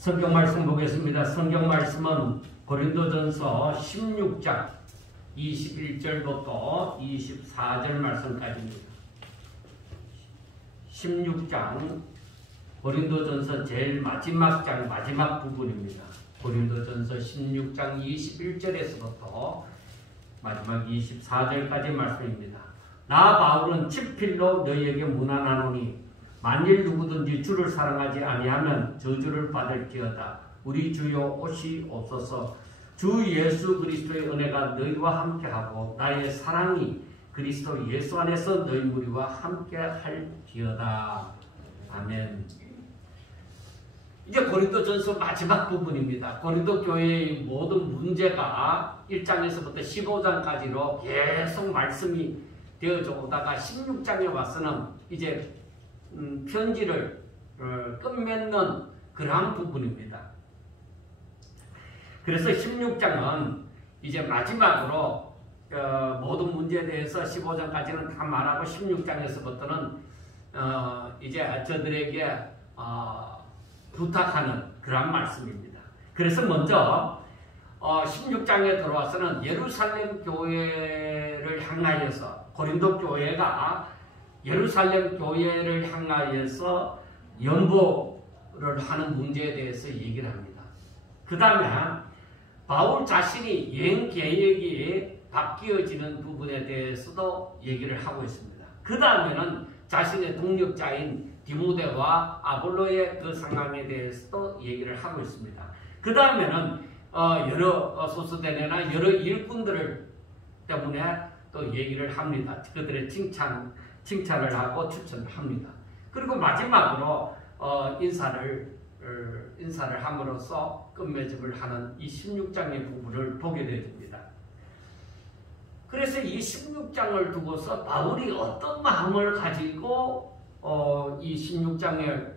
성경 말씀 보겠습니다. 성경 말씀은 고린도전서 16장 21절부터 24절 말씀까지입니다. 16장 고린도전서 제일 마지막 장 마지막 부분입니다. 고린도전서 16장 21절에서부터 마지막 24절까지 말씀입니다. 나 바울은 친필로 너희에게 문안하노니 만일 누구든지 주를 사랑하지 아니하면 저주를 받을지어다. 우리 주여 오시옵소서. 주 예수 그리스도의 은혜가 너희와 함께하고 나의 사랑이 그리스도 예수 안에서 너희 무리와 함께할지어다. 아멘. 이제 고린도전서 마지막 부분입니다. 고린도 교회의 모든 문제가 1장에서부터 15장까지로 계속 말씀이 되어져 오다가 16장에 와서는 이제 편지를 끝맺는 그러한 부분입니다. 그래서 16장은 이제 마지막으로 모든 문제에 대해서 15장까지는 다 말하고 16장에서부터는 이제 저들에게 부탁하는 그런 말씀입니다. 그래서 먼저 16장에 들어와서는 예루살렘 교회를 향하여서 고린도 교회가 예루살렘 교회를 향하여서 연보를 하는 문제에 대해서 얘기를 합니다. 그 다음에 바울 자신이 여행 계획이 바뀌어지는 부분에 대해서도 얘기를 하고 있습니다. 그 다음에는 자신의 동력자인 디모데와 아볼로의 그 상황에 대해서도 얘기를 하고 있습니다. 그 다음에는 여러 소수대내나 여러 일꾼들을 때문에 또 얘기를 합니다. 그들의 칭찬을 하고 추천을 합니다. 그리고 마지막으로 인사를 함으로써 끝맺음을 하는 이 16장의 부분을 보게 되어집니다. 그래서 이 16장을 두고서 바울이 어떤 마음을 가지고 이 16장의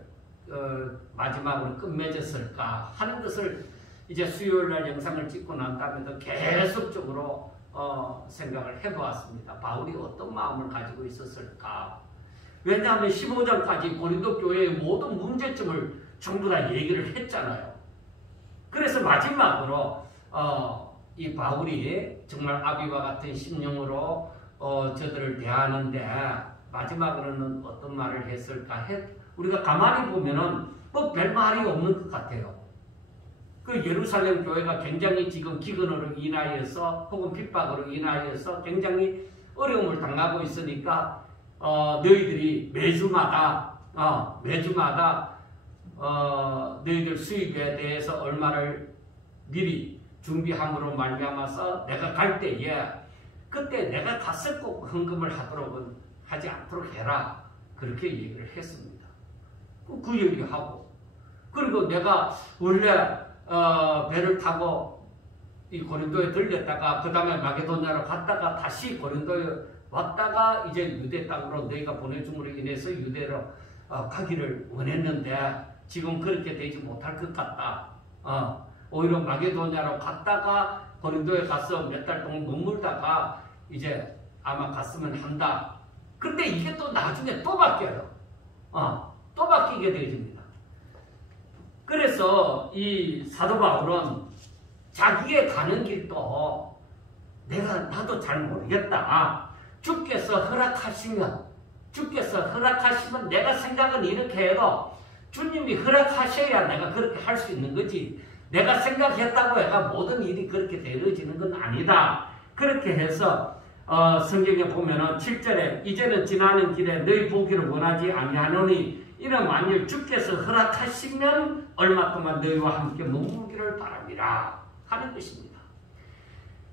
마지막으로 끝맺었을까 하는 것을 이제 수요일날 영상을 찍고 난 다음에도 계속적으로 생각을 해보았습니다. 바울이 어떤 마음을 가지고 있었을까? 왜냐하면 15장까지 고린도 교회의 모든 문제점을 전부 다 얘기를 했잖아요. 그래서 마지막으로 이 바울이 정말 아비와 같은 심령으로 저들을 대하는데 마지막으로는 어떤 말을 했을까? 우리가 가만히 보면은 뭐 별 말이 없는 것 같아요. 그 예루살렘 교회가 굉장히 지금 기근으로 인하여서 혹은 핍박으로 인하여서 굉장히 어려움을 당하고 있으니까 너희들이 매주마다 너희들 수입에 대해서 얼마를 미리 준비함으로 말미암아서 내가 갈 때에 그때 내가 갔을 꼭 헌금을 하지 않도록 해라. 그렇게 얘기를 했습니다. 그 얘기하고 그리고 내가 원래 배를 타고 이 고린도에 들렸다가 그 다음에 마게도냐로 갔다가 다시 고린도에 왔다가 이제 유대 땅으로 너희가 보내줌으로 인해서 유대로 가기를 원했는데 지금 그렇게 되지 못할 것 같다. 오히려 마게도냐로 갔다가 고린도에 가서 몇 달 동안 머물다가 이제 아마 갔으면 한다. 근데 이게 또 나중에 또 바뀌어요. 또 바뀌게 되어집니다. 그래서 이 사도 바울은 자기의 가는 길도 나도 잘 모르겠다. 주께서 허락하시면 내가 생각은 이렇게 해도 주님이 허락하셔야 내가 그렇게 할 수 있는 거지. 내가 생각했다고 해가 모든 일이 그렇게 되어지는 건 아니다. 그렇게 해서 성경에 보면은 7절에 이제는 지나는 길에 너희 보기를 원하지 아니하노니 이는 만일 주께서 허락하시면 얼마 동안 너희와 함께 머무르기를 바랍니다 하는 것입니다.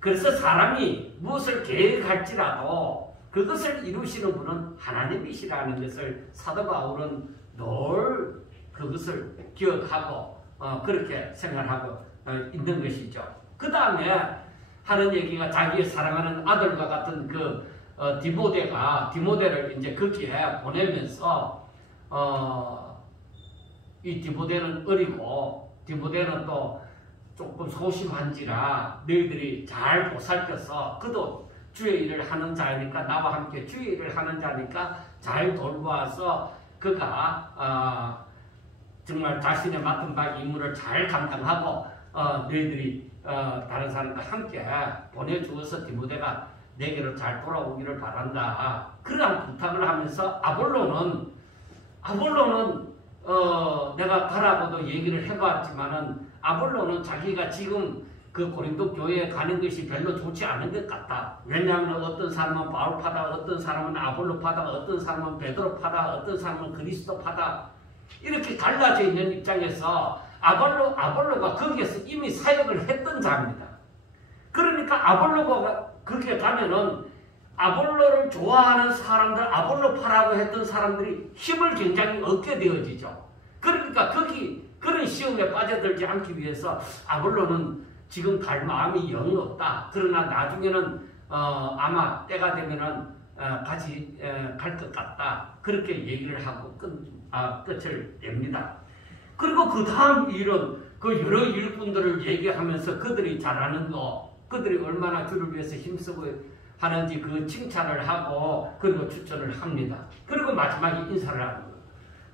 그래서 사람이 무엇을 계획할지라도 그것을 이루시는 분은 하나님이시라는 것을 사도 바울은 늘 그것을 기억하고 그렇게 생각하고 있는 것이죠. 그 다음에 하는 얘기가 자기의 사랑하는 아들과 같은 그 디모데를 이제 거기에 보내면서 이 디모데는 어리고 디모데는 또 조금 소심한지라 너희들이 잘 보살펴서 그도 주의 일을 하는 자니까 나와 함께 주의 일을 하는 자니까 잘 돌보아서 그가 정말 자신의 맡은 바 임무를 잘 감당하고 너희들이 다른 사람과 함께 보내주어서 디모데가 내게로 잘 돌아오기를 바란다. 그러한 부탁을 하면서 아볼로는 내가 가라고도 얘기를 해봤지만은 아볼로는 자기가 지금 그 고린도 교회에 가는 것이 별로 좋지 않은 것 같다. 왜냐하면 어떤 사람은 바울파다, 어떤 사람은 아볼로파다, 어떤 사람은 베드로파다, 어떤 사람은 그리스도파다. 이렇게 갈라져 있는 입장에서 아볼로가 거기에서 이미 사역을 했던 자입니다. 그러니까 아볼로가 그렇게 가면은 아볼로를 좋아하는 사람들, 아볼로파라고 했던 사람들이 힘을 굉장히 얻게 되어지죠. 그러니까 그런 시험에 빠져들지 않기 위해서 아볼로는 지금 갈 마음이 영 없다. 그러나 나중에는 아마 때가 되면은 같이 갈 것 같다. 그렇게 얘기를 하고 끝을 냅니다. 그리고 그 다음 일은 그 여러 일꾼들을 얘기하면서 그들이 잘하는 거, 그들이 얼마나 주를 위해서 힘쓰고 하는지 그 칭찬을 하고 그리고 추천을 합니다. 그리고 마지막에 인사를 하는 거예요.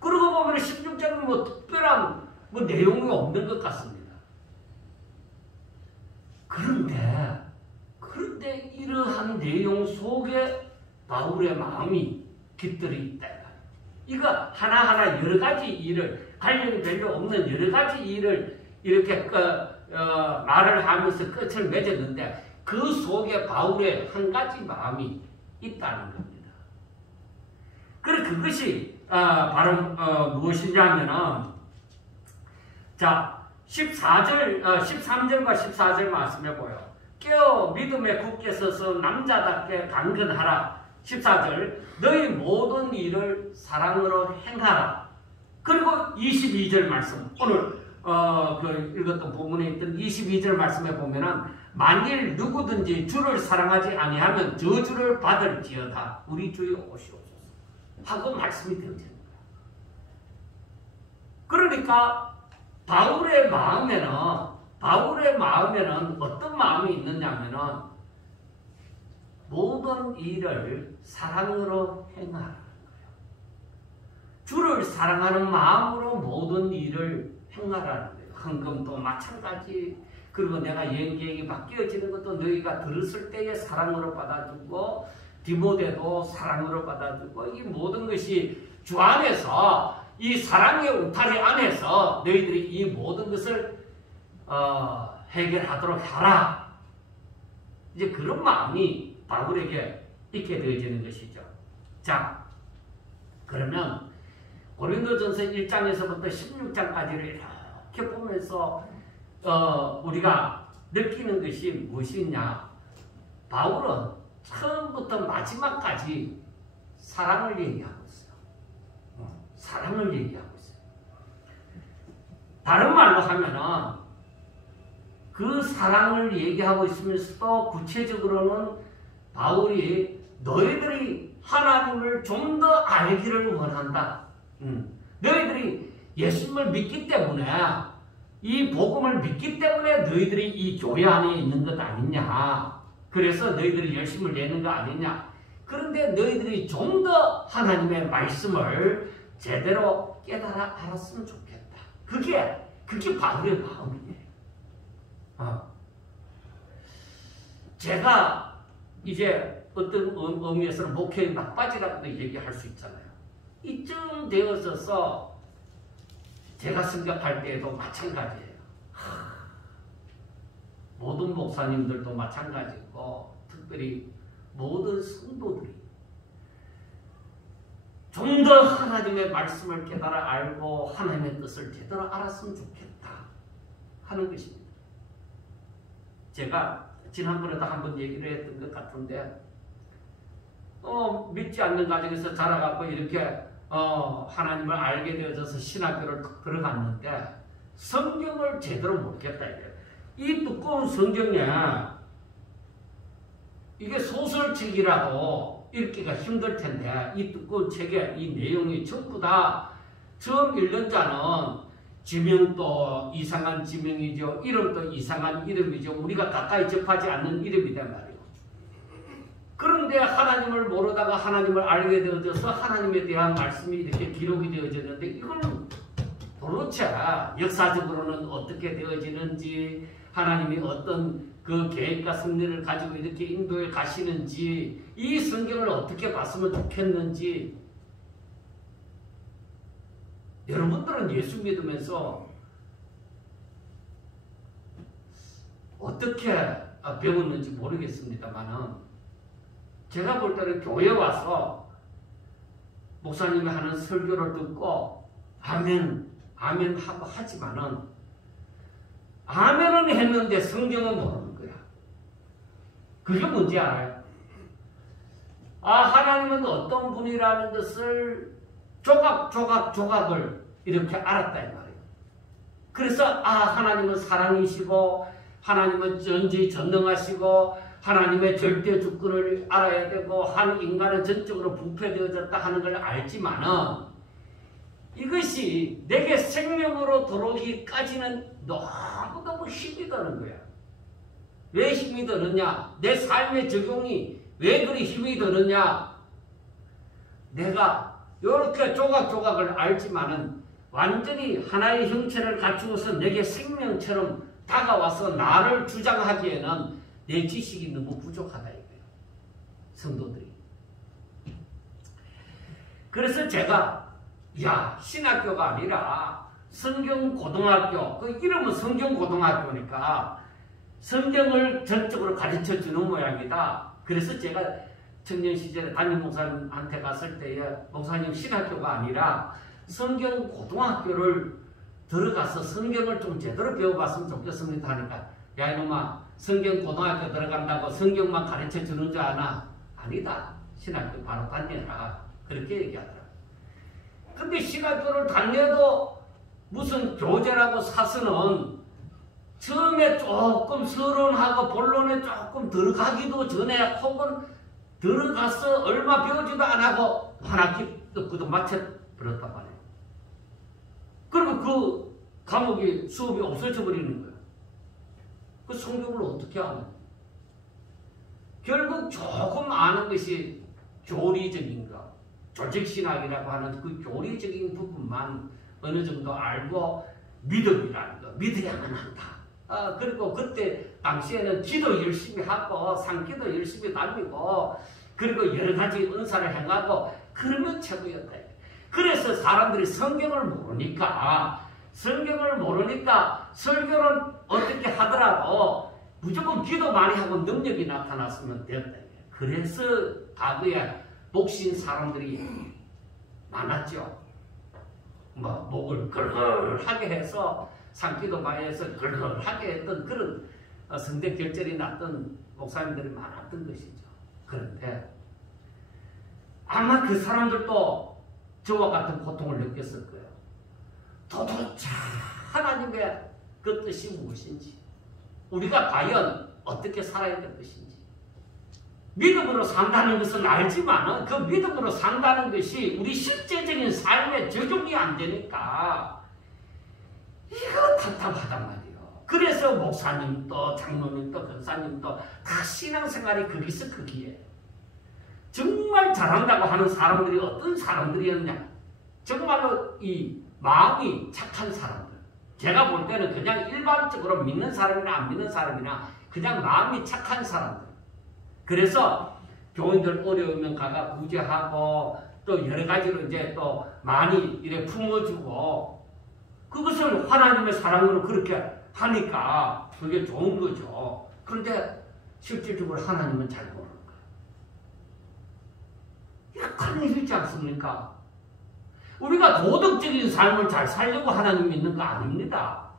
그러고 보면 16장은 뭐 특별한 내용이 없는 것 같습니다. 그런데 이러한 내용 속에 바울의 마음이 깃들이 있다. 이거 하나하나 여러 가지 일을, 관련이 별로 없는 여러 가지 일을 이렇게 말을 하면서 끝을 맺었는데 그 속에 바울의 한 가지 마음이 있다는 겁니다. 그것이 바로 무엇이냐면은 자 13절과 14절 말씀해 보여. 깨어 믿음에 굳게 서서 남자답게 강건하라. 14절 너희 모든 일을 사랑으로 행하라. 그리고 22절 말씀 오늘 읽었던 본문에 있던 22절 말씀에 보면은 만일 누구든지 주를 사랑하지 아니하면 저주를 받을지어다. 우리 주여 오시옵소서 하고 말씀이 되어집니다. 그러니까 바울의 마음에는 어떤 마음이 있느냐면은 모든 일을 사랑으로 행하라는 거예요. 주를 사랑하는 마음으로 모든 일을 행하라는 거예요. 헌금도 마찬가지. 그리고 내가 여행 계획이 바뀌어지는 것도 너희가 들었을 때에 사랑으로 받아주고 디모데도 사랑으로 받아주고 이 모든 것이 주 안에서 이 사랑의 울타리 안에서 너희들이 이 모든 것을 해결하도록 하라. 이제 그런 마음이 바울에게 있게 되어지는 것이죠. 자, 그러면 고린도전서 1장에서부터 16장까지를 이렇게 보면서 우리가 느끼는 것이 무엇이냐? 바울은 처음부터 마지막까지 사랑을 얘기하고 있어요. 사랑을 얘기하고 있어요. 다른 말로 하면은 그 사랑을 얘기하고 있으면서도 구체적으로는 바울이 너희들이 하나님을 좀 더 알기를 원한다. 너희들이 예수님을 믿기 때문에 이 복음을 믿기 때문에 너희들이 이 교회 안에 있는 것 아니냐. 그래서 너희들이 열심을 내는 거 아니냐. 그런데 너희들이 좀 더 하나님의 말씀을 제대로 깨달아 알았으면 좋겠다. 그게 바울의 마음이에요. 제가 이제 어떤 의미에서는 목회의 막바지라고도 얘기할 수 있잖아요. 이쯤 되어져서 제가 생각할 때에도 마찬가지예요. 모든 목사님들도 마찬가지고 특별히 모든 성도들이 좀 더 하나님의 말씀을 깨달아 알고 하나님의 뜻을 제대로 알았으면 좋겠다 하는 것입니다. 제가 지난번에도 한번 얘기를 했던 것 같은데 믿지 않는 가정에서 자라갖고 이렇게 하나님을 알게 되어져서 신학교를 들어갔는데 성경을 제대로 모르겠다 이게. 이 두꺼운 성경에 이게 소설책이라도 읽기가 힘들 텐데 이 두꺼운 책에 이 내용이 전부 다 처음 읽는 자는 지명도 이상한 지명이죠. 이름도 이상한 이름이죠. 우리가 가까이 접하지 않는 이름이란 말이에요. 그런데 하나님을 모르다가 하나님을 알게 되어져서 하나님에 대한 말씀이 이렇게 기록이 되어졌는데 이거는 도대체 역사적으로는 어떻게 되어지는지, 하나님이 어떤 그 계획과 승리를 가지고 이렇게 인도에 가시는지, 이 성경을 어떻게 봤으면 좋겠는지. 여러분들은 예수 믿으면서 어떻게 배웠는지 모르겠습니다만은, 제가 볼 때는 교회 와서 목사님이 하는 설교를 듣고 아멘, 아멘 하고 하지만은, 아멘은 했는데 성경은 모르는 거야. 그게 뭔지 알아요? 하나님은 어떤 분이라는 것을 조각을 이렇게 알았다 이 말이에요. 그래서 하나님은 사랑이시고, 하나님은 전지전능하시고, 하나님의 절대 주권을 알아야 되고, 한 인간은 전적으로 부패되어졌다 하는 걸 알지만은, 이것이 내게 생명으로 들어오기까지는 너무너무 힘이 드는 거야. 왜 힘이 드느냐? 내 삶의 적용이 왜 그리 힘이 드느냐? 내가 이렇게 조각을 알지만은 완전히 하나의 형체를 갖추어서 내게 생명처럼 다가와서 나를 주장하기에는 내 지식이 너무 부족하다 이거예요. 성도들이. 그래서 제가 신학교가 아니라 성경고등학교, 그 이름은 성경고등학교니까 성경을 전적으로 가르쳐 주는 모양이다. 그래서 제가 청년 시절에 담임 목사님한테 갔을 때에, 목사님 신학교가 아니라 성경고등학교를 들어가서 성경을 좀 제대로 배워봤으면 좋겠습니다 하니까, 야 이놈아, 성경고등학교 들어간다고 성경만 가르쳐 주는 줄 아나? 아니다. 신학교 바로 다녀라. 그렇게 얘기하더라. 근데 신학교를 다녀도 무슨 교재라고 사서는 처음에 조금 서론하고 본론에 조금 들어가기도 전에, 혹은 들어가서 얼마 배우지도 안 하고 한 학기 그도 마쳐버렸단 말이에요. 그리고 그 과목이 수업이 없어져 버리는 거예요. 그 성경을 어떻게 아냐? 결국 조금 아는 것이 교리적인 것, 조직신학이라고 하는 그 교리적인 부분만 어느 정도 알고 믿음이라는 거, 믿어야만 한다. 그리고 그때 당시에는 기도 열심히 하고 상기도 열심히 다니고, 그리고 여러 가지 은사를 행하고 그러면 최고였다. 그래서 사람들이 성경을 모르니까 설교는 어떻게 하더라도 무조건 기도 많이 하고 능력이 나타났으면 됐다. 그래서 과거에 목신 사람들이 많았죠. 목을 걸걸하게 해서 상기도 많이 해서 걸걸하게 했던 그런 성대 결절이 났던 목사님들이 많았던 것이죠. 그런데 아마 그 사람들도 저와 같은 고통을 느꼈을 거예요. 도대체 하나님의 그 뜻이 무엇인지, 우리가 과연 어떻게 살아야 될 것인지. 믿음으로 산다는 것은 알지만 그 믿음으로 산다는 것이 우리 실제적인 삶에 적용이 안 되니까 이거 답답하단 말이에요. 그래서 목사님도 장로님도 권사님도 다 신앙생활이 거기서 거기에 정말 잘한다고 하는 사람들이 어떤 사람들이었냐? 정말로 이 마음이 착한 사람들. 제가 볼 때는 그냥 일반적으로 믿는 사람이나 안 믿는 사람이나 그냥 마음이 착한 사람들. 그래서 교인들 어려우면 가가 구제하고 또 여러 가지로 이제 또 많이 이래 품어주고, 그것을 하나님의 사랑으로 그렇게 하니까 그게 좋은 거죠. 그런데 실질적으로 하나님은 잘 모르는 거예요. 이거 큰 일이지 않습니까? 우리가 도덕적인 삶을 잘 살려고 하나님 믿는 거 아닙니다.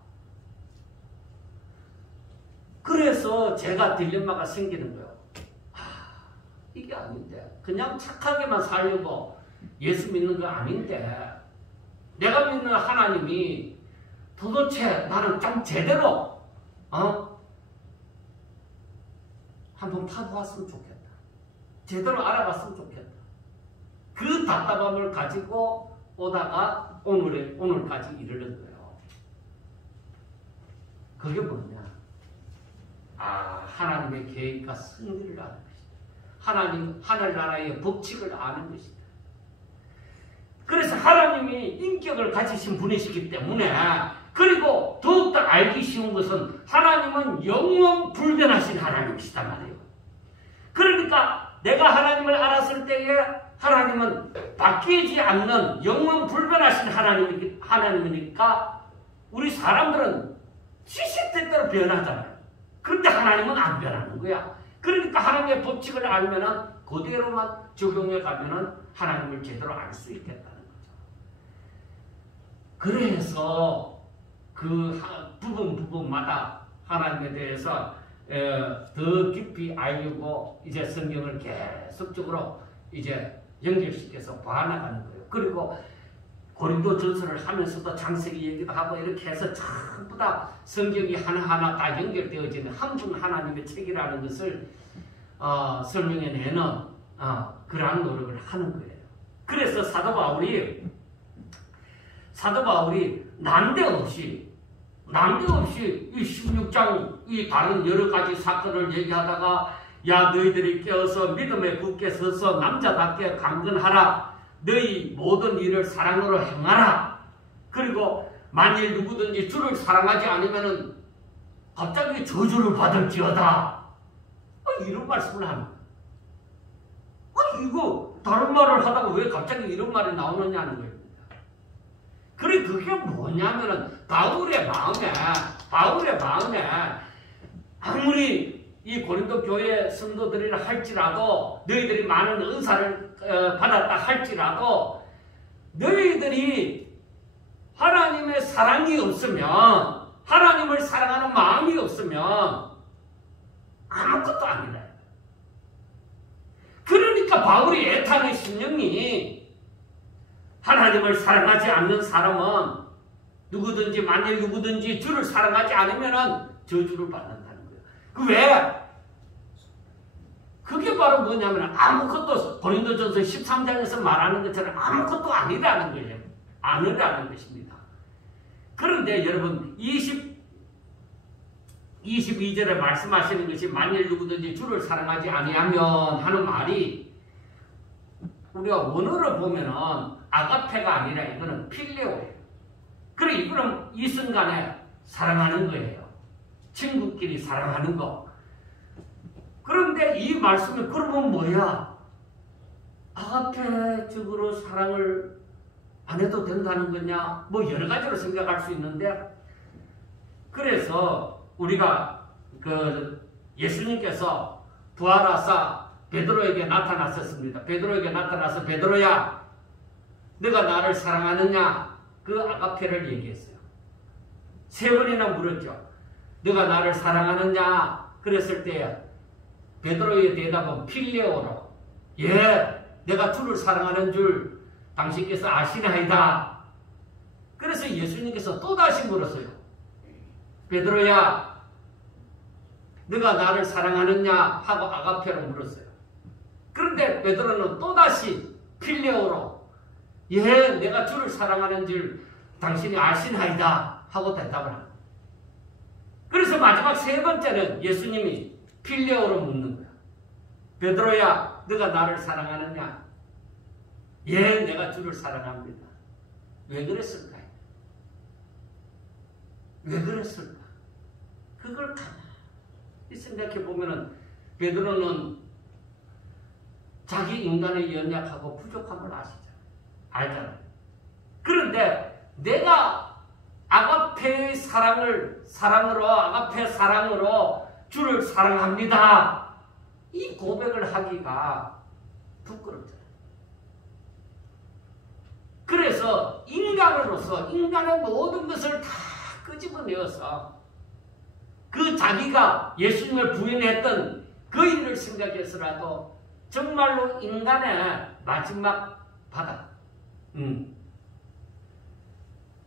그래서 제가 딜레마가 생기는 거예요. 이게 아닌데, 그냥 착하게만 살려고 예수 믿는 거 아닌데, 내가 믿는 하나님이 도대체 나는 좀 제대로 한번 파보았으면 좋겠다. 제대로 알아봤으면 좋겠다. 그 답답함을 가지고 오다가 오늘까지 이르는 거예요. 그게 뭐냐? 하나님의 계획과 승리를 아는 것이다. 하나님 하늘나라의 법칙을 아는 것이다. 그래서 하나님이 인격을 가지신 분이시기 때문에, 그리고 더욱더 알기 쉬운 것은 하나님은 영원 불변하신 하나님이시단 말이에요. 그러니까 내가 하나님을 알았을 때에 하나님은 바뀌지 않는 영원 불변하신 하나님이니까 우리 사람들은 시시때때로 변하잖아요. 그런데 하나님은 안 변하는 거야. 그러니까 하나님의 법칙을 알면은 그대로만 적용해 가면은 하나님을 제대로 알 수 있겠다는 거죠. 그래서 그 부분마다 하나님에 대해서 더 깊이 알려고 이제 성경을 계속적으로 이제 연결시켜서 봐나가는 거예요. 그리고 고린도 전서를 하면서도 창세기 얘기도 하고 이렇게 해서 전부 다 성경이 하나하나 다 연결되어지는 한 분 하나님의 책이라는 것을 설명해내는 그러한 노력을 하는 거예요. 그래서 사도 바울이 난데없이 이 16장 이 다른 여러 가지 사건을 얘기하다가 야 너희들이 깨어서 믿음에 굳게 서서 남자답게 강건하라. 너희 모든 일을 사랑으로 행하라. 그리고 만일 누구든지 주를 사랑하지 않으면은 갑자기 저주를 받을지어다. 이런 말씀을 합니다. 이거 다른 말을 하다가 왜 갑자기 이런 말이 나오느냐는 거예요. 그래 그게 뭐냐면은 바울의 마음에 아무리 이 고린도 교회 성도들이라 할지라도 너희들이 많은 은사를 받았다 할지라도 너희들이 하나님의 사랑이 없으면 하나님을 사랑하는 마음이 없으면 아무것도 아니다. 그러니까 바울이 애타는 심령이 하나님을 사랑하지 않는 사람은 만일 누구든지 주를 사랑하지 않으면 저주를 받는다는 거예요. 왜? 그게 바로 뭐냐면 아무것도 고린도전서 13장에서 말하는 것처럼 아무것도 아니라는 거예요. 아니라는 것입니다. 그런데 여러분 22절에 말씀하시는 것이 만일 누구든지 주를 사랑하지 아니하면 하는 말이 우리가 원어를 보면은 아가페가 아니라 이거는 필레오예요. 그래 이거는 이 순간에 사랑하는 거예요. 친구끼리 사랑하는 거. 그런데 이 말씀이 그러면 뭐야? 아가페적으로 사랑을 안 해도 된다는 거냐? 뭐 여러 가지로 생각할 수 있는데 그래서 우리가 예수님께서 부활하사 베드로에게 나타났었습니다. 베드로에게 나타나서 베드로야 너가 나를 사랑하느냐? 그 아가페를 얘기했어요. 3번이나 물었죠. 너가 나를 사랑하느냐? 그랬을 때 베드로의 대답은 필레오로 예, 내가 주를 사랑하는 줄 당신께서 아시나이다. 그래서 예수님께서 또다시 물었어요. 베드로야 너가 나를 사랑하느냐? 하고 아가페로 물었어요. 그런데 베드로는 또다시 필레오로 예, 내가 주를 사랑하는 줄 당신이 아시나이다 하고 대답을 합니다. 그래서 마지막 3번째는 예수님이 필레오로 묻는 거야. 베드로야 너가 나를 사랑하느냐? 예, 내가 주를 사랑합니다. 왜 그랬을까요? 왜 그랬을까? 그걸 가만히 생각해 보면은 베드로는 자기 인간의 연약하고 부족함을 알잖아요. 그런데 내가 아가페의 아가페 사랑으로 주를 사랑합니다. 이 고백을 하기가 부끄럽잖아요. 그래서 인간으로서 인간의 모든 것을 다 끄집어내어서 그 자기가 예수님을 부인했던 그 일을 생각해서라도 정말로 인간의 마지막 바닥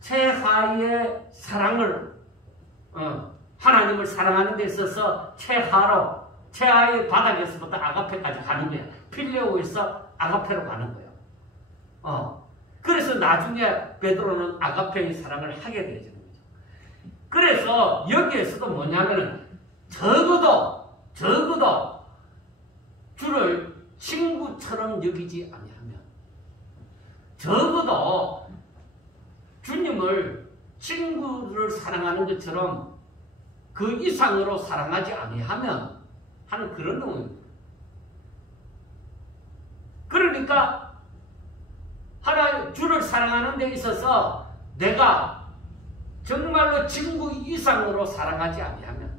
최하의 사랑을 하나님을 사랑하는 데 있어서 최하의 바닥에서부터 아가페까지 가는 거야. 필레오에서 아가페로 가는 거예요. 그래서 나중에 베드로는 아가페의 사랑을 하게 되어지는 거죠. 그래서 여기에서도 뭐냐면은 적어도 주를 친구처럼 여기지 아니하면 적어도 주님을 친구를 사랑하는 것처럼 그 이상으로 사랑하지 아니하면 하는 그런 내용입니다. 그러니까 주를 사랑하는 데 있어서 내가 정말로 친구 이상으로 사랑하지 아니하면,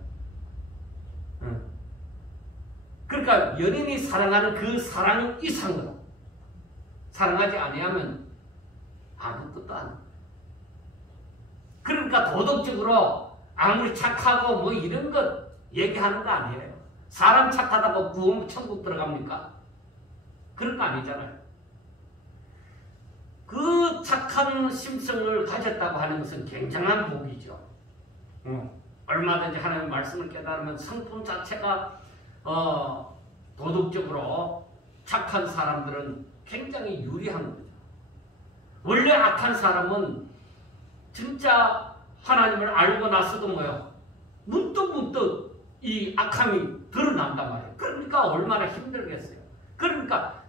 그러니까 연인이 사랑하는 그 사랑 이상으로 사랑하지 아니하면 아무것도 안 해. 그러니까 도덕적으로 아무리 착하고 뭐 이런 것 얘기하는 거 아니에요. 사람 착하다고 구원 천국 들어갑니까? 그런 거 아니잖아요. 그 착한 심성을 가졌다고 하는 것은 굉장한 복이죠. 얼마든지 하나님의 말씀을 깨달으면 성품 자체가 도덕적으로 착한 사람들은 굉장히 유리한 거죠. 원래 악한 사람은 진짜 하나님을 알고 나서도 뭐요? 문득문득 이 악함이 드러난단 말이에요. 그러니까 얼마나 힘들겠어요. 그러니까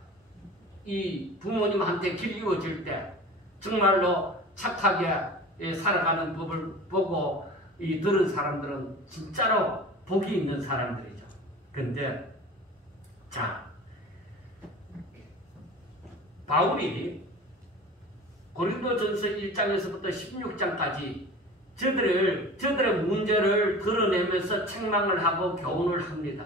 이 부모님한테 길리워질 때 정말로 착하게 살아가는 법을 보고 들은 사람들은 진짜로 복이 있는 사람들이죠. 근데 자, 바울이 고린도전서 1장에서부터 16장까지 저들의 문제를 드러내면서 책망을 하고 교훈을 합니다.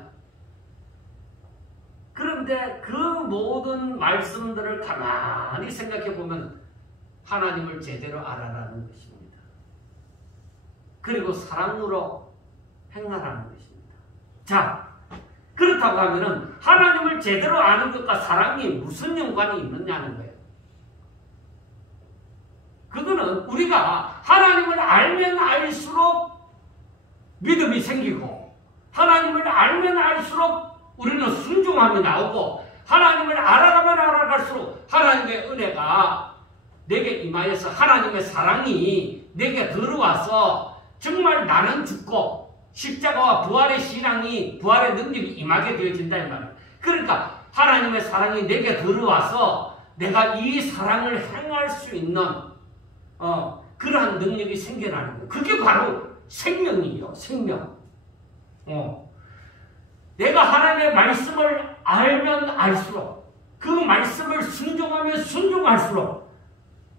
그런데 그 모든 말씀들을 가만히 생각해 보면 하나님을 제대로 알아라는 것입니다. 그리고 사랑으로 행하라는 것입니다. 자, 그렇다고 하면은 하나님을 제대로 아는 것과 사랑이 무슨 연관이 있느냐는 거예요. 그거는 우리가 하나님을 알면 알수록 믿음이 생기고, 하나님을 알면 알수록 우리는 순종함이 나오고, 하나님을 알아가면 알아갈수록 하나님의 은혜가 내게 임하여서 하나님의 사랑이 내게 들어와서 정말 나는 죽고 십자가와 부활의 신앙이, 부활의 능력이 임하게 되어진다 이 말이에요. 그러니까 하나님의 사랑이 내게 들어와서 내가 이 사랑을 행할 수 있는 그러한 능력이 생겨나는 거예요. 그게 바로 생명이에요. 생명. 내가 하나님의 말씀을 알면 알수록, 그 말씀을 순종하면 순종할수록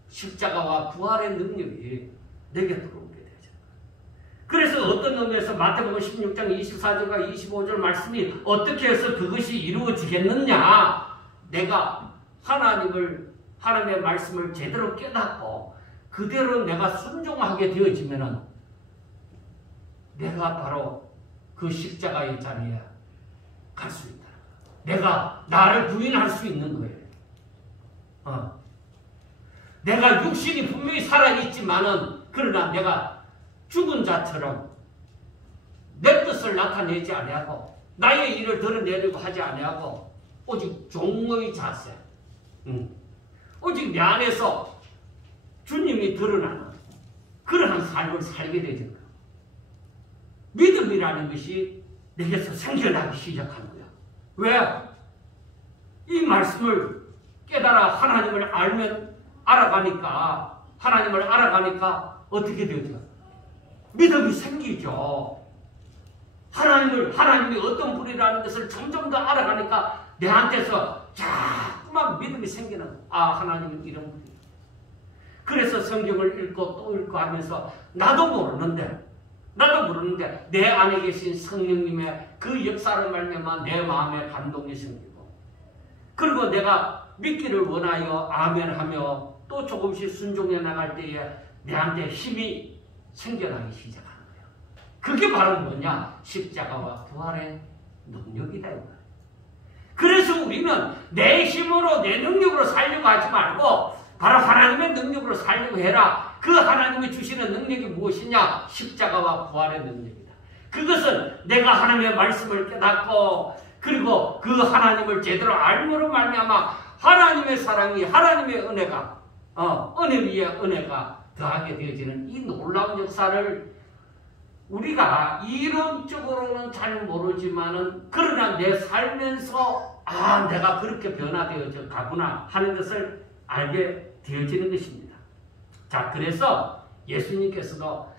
십자가와 부활의 능력이 내게 들어오게 되죠. 그래서 어떤 의미에서 마태복음 16장 24절과 25절 말씀이 어떻게 해서 그것이 이루어지겠느냐? 내가 하나님의 말씀을 제대로 깨닫고 그대로 내가 순종하게 되어지면은 내가 바로 그 십자가의 자리에 갈 수 있다. 내가 나를 부인할 수 있는 거예요. 내가 육신이 분명히 살아있지만은, 그러나 내가 죽은 자처럼 내 뜻을 나타내지 아니하고 나의 일을 드러내려고 하지 아니하고 오직 종의 자세, 오직 내 안에서 주님이 드러나는 그러한 삶을 살게 되는 거예요. 믿음이라는 것이 내게서 생겨나기 시작하는 거야. 왜? 이 말씀을 깨달아 하나님을 알아가니까 어떻게 되죠? 믿음이 생기죠. 하나님이 어떤 분이라는 것을 점점 더 알아가니까 내한테서 자꾸만 믿음이 생기는 거야. 하나님은 이런 분이야. 그래서 성경을 읽고 또 읽고 하면서 나도 모르는데 내 안에 계신 성령님의 그 역사를 말미암아 내 마음에 감동이 생기고, 그리고 내가 믿기를 원하여 아멘하며 또 조금씩 순종해 나갈 때에 내한테 힘이 생겨나기 시작하는 거예요. 그게 바로 뭐냐? 십자가와 부활의 능력이다. 그래서 우리는 내 힘으로 내 능력으로 살려고 하지 말고 바로 하나님의 능력으로 살려고 해라. 그 하나님이 주시는 능력이 무엇이냐? 십자가와 부활의 능력이다. 그것은 내가 하나님의 말씀을 깨닫고, 그리고 그 하나님을 제대로 알므로 말미암아 하나님의 사랑이, 하나님의 은혜가, 은혜 위에 은혜가 더하게 되어지는 이 놀라운 역사를 우리가 이론적으로는 잘 모르지만은, 그러나 내 살면서 내가 그렇게 변화되어져 가구나 하는 것을 알게 되어지는 것입니다. 자, 그래서 예수님께서도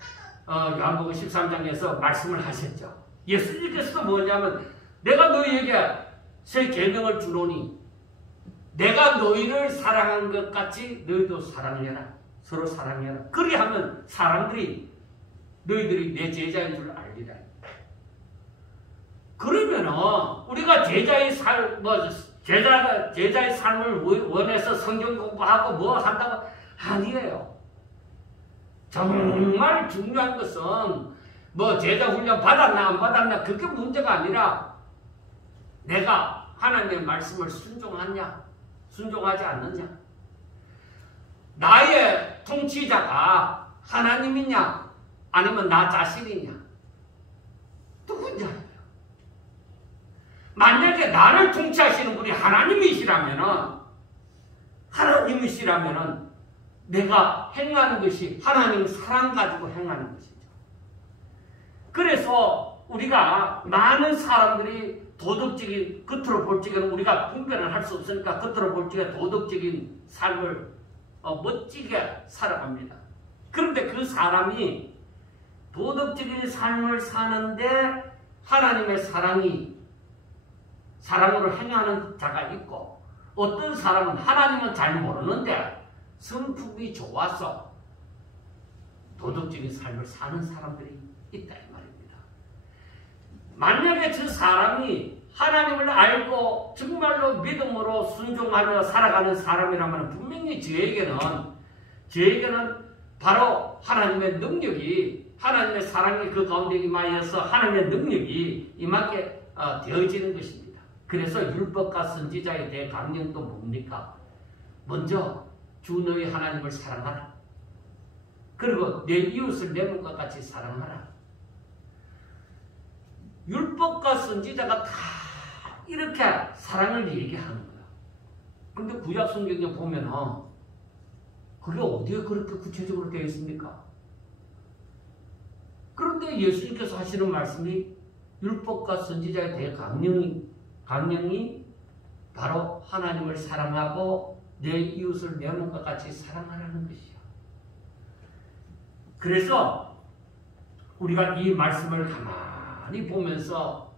요한복음 13장에서 말씀을 하셨죠. 예수님께서도 뭐냐면 내가 너희에게 새 계명을 주노니 내가 너희를 사랑한 것 같이 너희도 사랑해라. 서로 사랑해라. 그리하면 사람들이 너희들이 내 제자인 줄 알리라. 그러면은 우리가 제자의 삶을 원해서 성경 공부하고 뭐 한다고 아니에요. 정말 중요한 것은 뭐 제자 훈련 받았나 안 받았나 그게 문제가 아니라 내가 하나님의 말씀을 순종하냐 순종하지 않느냐, 나의 통치자가 하나님이냐 아니면 나 자신이냐, 누구냐예요. 만약에 나를 통치하시는 분이 하나님이시라면은 내가 행하는 것이 하나님 사랑 가지고 행하는 것이죠. 그래서 우리가 많은 사람들이 도덕적인, 겉으로 볼 적에는 우리가 분별을 할 수 없으니까 겉으로 볼 적에 도덕적인 삶을 멋지게 살아갑니다. 그런데 그 사람이 도덕적인 삶을 사는데 하나님의 사랑으로 행하는 자가 있고, 어떤 사람은 하나님은 잘 모르는데 성품이 좋아서 도덕적인 삶을 사는 사람들이 있다 이 말입니다. 만약에 그 사람이 하나님을 알고 정말로 믿음으로 순종하며 살아가는 사람이라면 분명히 저에게는 바로 하나님의 능력이, 하나님의 사랑이 그 가운데 임하여서 하나님의 능력이 임하게 되어지는 것입니다. 그래서 율법과 선지자에 대해 강령도 뭡니까? 먼저 주 너희 하나님을 사랑하라. 그리고 내 이웃을 내 몸과 같이 사랑하라. 율법과 선지자가 다 이렇게 사랑을 얘기하는 거야. 그런데 구약 성경에 보면은 그게 어디에 그렇게 구체적으로 되어 있습니까? 그런데 예수님께서 하시는 말씀이 율법과 선지자에 대해 강령이 바로 하나님을 사랑하고 내 이웃을 내 몸과 같이 사랑하라는 것이야. 그래서 우리가 이 말씀을 가만히 보면서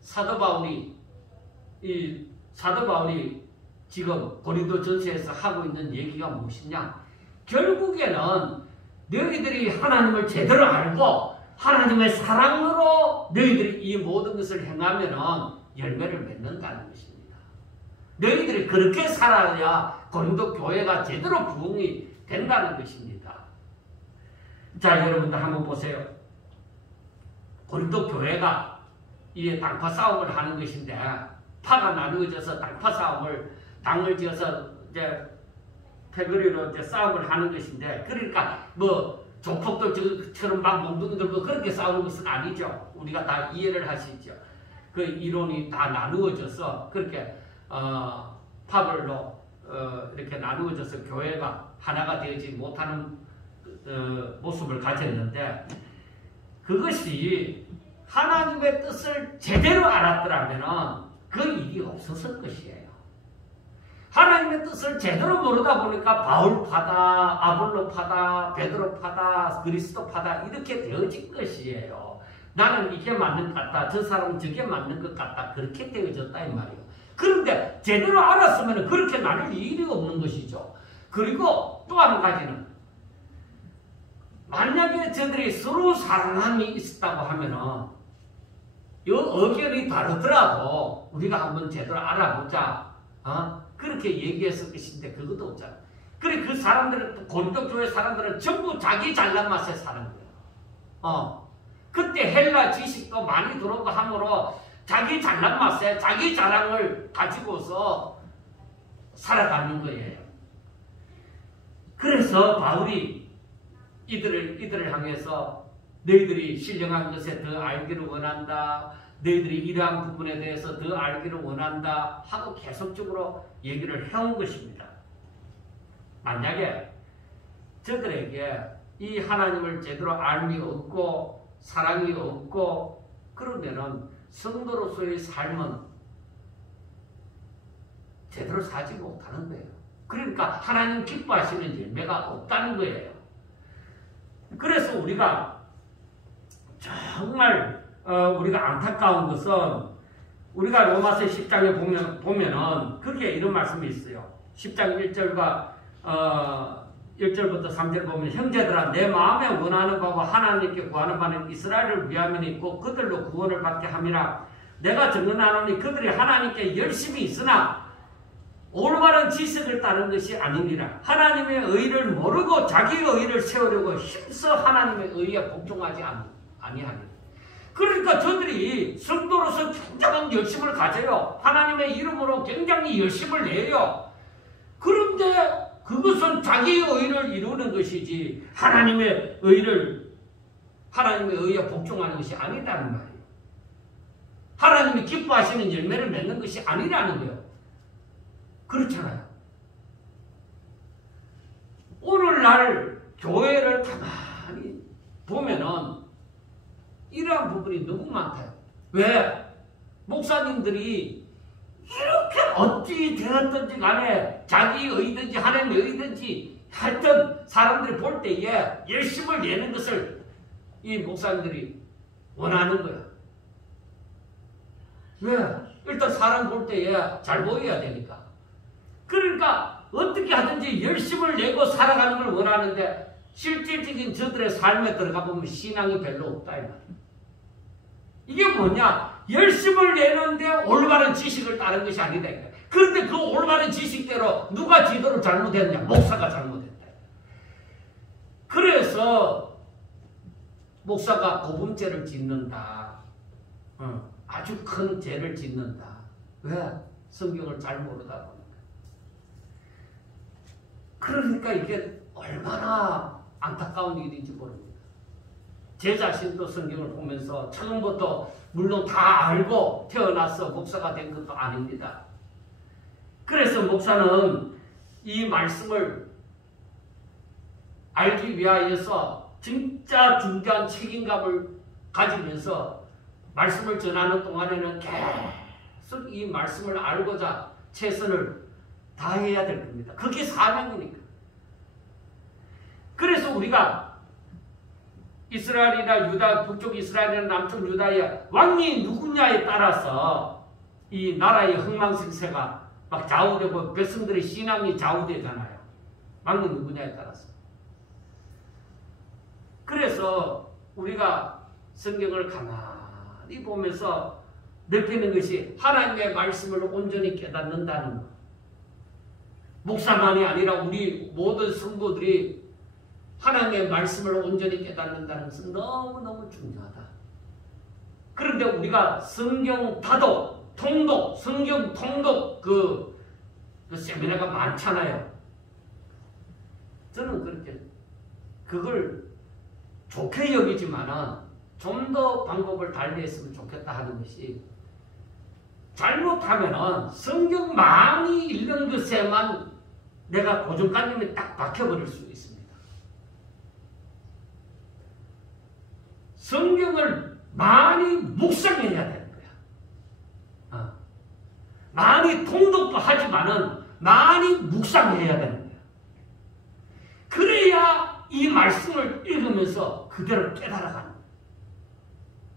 사도 바울이 지금 고린도전서에서 하고 있는 얘기가 무엇이냐? 결국에는 너희들이 하나님을 제대로 알고 하나님의 사랑으로 너희들이 이 모든 것을 행하면 열매를 맺는다는 것입니다. 너희들이 그렇게 살아야 고린도 교회가 제대로 부흥이 된다는 것입니다. 자, 여러분들 한번 보세요. 고린도 교회가 이 땅파 싸움을 하는 것인데, 파가 나누어져서 땅을 지어서 이제 패거리로 이제 싸움을 하는 것인데, 그러니까 뭐 조폭들처럼 막 몽둥이 들고 그렇게 싸우는 것은 아니죠. 우리가 다 이해를 하시죠. 그 이론이 다 나누어져서 그렇게 파벌로 이렇게 나누어져서 교회가 하나가 되지 못하는 모습을 가졌는데, 그것이 하나님의 뜻을 제대로 알았더라면 그 일이 없었을 것이에요. 하나님의 뜻을 제대로 모르다 보니까 바울파다, 아볼로파다, 베드로파다, 그리스도파다 이렇게 되어진 것이에요. 나는 이게 맞는 것 같다, 저 사람은 저게 맞는 것 같다, 그렇게 되어졌다 이 말이에요. 그런데 제대로 알았으면 그렇게 나눌 일이 없는 것이죠. 그리고 또 한 가지는, 만약에 저들이 서로 사랑함이 있었다고 하면은 이 의견이 다르더라도 우리가 한번 제대로 알아보자, 그렇게 얘기했을 것인데 그것도 없잖아. 그래, 그 사람들은, 고린도 교회 사람들은 전부 자기 잘난 맛에 사는 거예요. 그때 헬라 지식도 많이 들어오고 하므로 자기 잘난 맛에 자기 자랑을 가지고서 살아가는 거예요. 그래서 바울이 이들을 향해서 너희들이 신령한 것에 더 알기를 원한다, 너희들이 이러한 부분에 대해서 더 알기를 원한다 하고 계속적으로 얘기를 해온 것입니다. 만약에 저들에게 이 하나님을 제대로 알미 없고 사랑이 없고 그러면은 성도로서의 삶은 제대로 사지 못하는 거예요. 그러니까 하나님 기뻐하시는 열매가 없다는 거예요. 그래서 우리가 정말 우리가 안타까운 것은 우리가 로마서 10장에 보면은 그게 이런 말씀이 있어요. 10장 1절과 1절부터 3절 보면 형제들아 내 마음에 원하는 바와 하나님께 구하는 바는 이스라엘을 위함이 있고 그들로 구원을 받게 함이라. 내가 증언하노니 그들이 하나님께 열심히 있으나 올바른 지식을 따른 것이 아니니라. 하나님의 의를 모르고 자기의 의를 세우려고 힘써 하나님의 의에 복종하지 아니하니라. 그러니까 저들이 성도로서 굉장한 열심을 가져요. 하나님의 이름으로 굉장히 열심을 내요. 그런데 그것은 자기의 의를 이루는 것이지 하나님의 의에 복종하는 것이 아니라는 말이에요. 하나님이 기뻐하시는 열매를 맺는 것이 아니라는 거예요. 그렇잖아요. 오늘날 교회를 가만히 보면은 이러한 부분이 너무 많아요. 왜? 목사님들이 이렇게 어찌 되었든지 간에 자기 의든지 하나님의 의든지 하여튼 사람들이 볼 때에 열심을 내는 것을 이 목사님들이 원하는 거야. 왜? 일단 사람 볼 때에 잘 보여야 되니까. 그러니까 어떻게 하든지 열심을 내고 살아가는 걸 원하는데 실질적인 저들의 삶에 들어가 보면 신앙이 별로 없다 이 말이야. 이게 뭐냐? 열심을 내는데 올바른 지식을 따른 것이 아니다. 그런데 그 올바른 지식대로 누가 지도를 잘못했냐? 목사가 잘못했다. 그래서 목사가 고분죄를 짓는다. 아주 큰 죄를 짓는다. 왜? 성경을 잘 모르다 보니까. 그러니까 이게 얼마나 안타까운 일인지 모릅니다. 제 자신도 성경을 보면서 처음부터 물론 다 알고 태어나서 목사가 된 것도 아닙니다. 그래서 목사는 이 말씀을 알기 위하여서 진짜 중대한 책임감을 가지면서 말씀을 전하는 동안에는 계속 이 말씀을 알고자 최선을 다해야 될 겁니다. 그게 사명이니까. 그래서 우리가 이스라엘이나 유다, 북쪽 이스라엘이나 남쪽 유다의 왕이 누구냐에 따라서 이 나라의 흥망성쇠가 막 좌우되고 백성들의 신앙이 좌우되잖아요. 왕이 누구냐에 따라서. 그래서 우리가 성경을 가만히 보면서 느끼는 것이 하나님의 말씀을 온전히 깨닫는다는 것. 목사만이 아니라 우리 모든 성도들이 하나님의 말씀을 온전히 깨닫는다는 것은 너무너무 중요하다. 그런데 우리가 성경 다독, 통독, 성경 통독 그 세미나가 많잖아요. 저는 그렇게 그걸 좋게 여기지만은 좀 더 방법을 달리했으면 좋겠다 하는 것이 잘못하면은 성경 많이 읽는 것에만 내가 고정관념이 딱 박혀버릴 수 있습니다. 성경을 많이 묵상해야 되는 거야. 많이 통독도 하지만은 많이 묵상해야 되는 거야. 그래야 이 말씀을 읽으면서 그대로 깨달아가는 거야.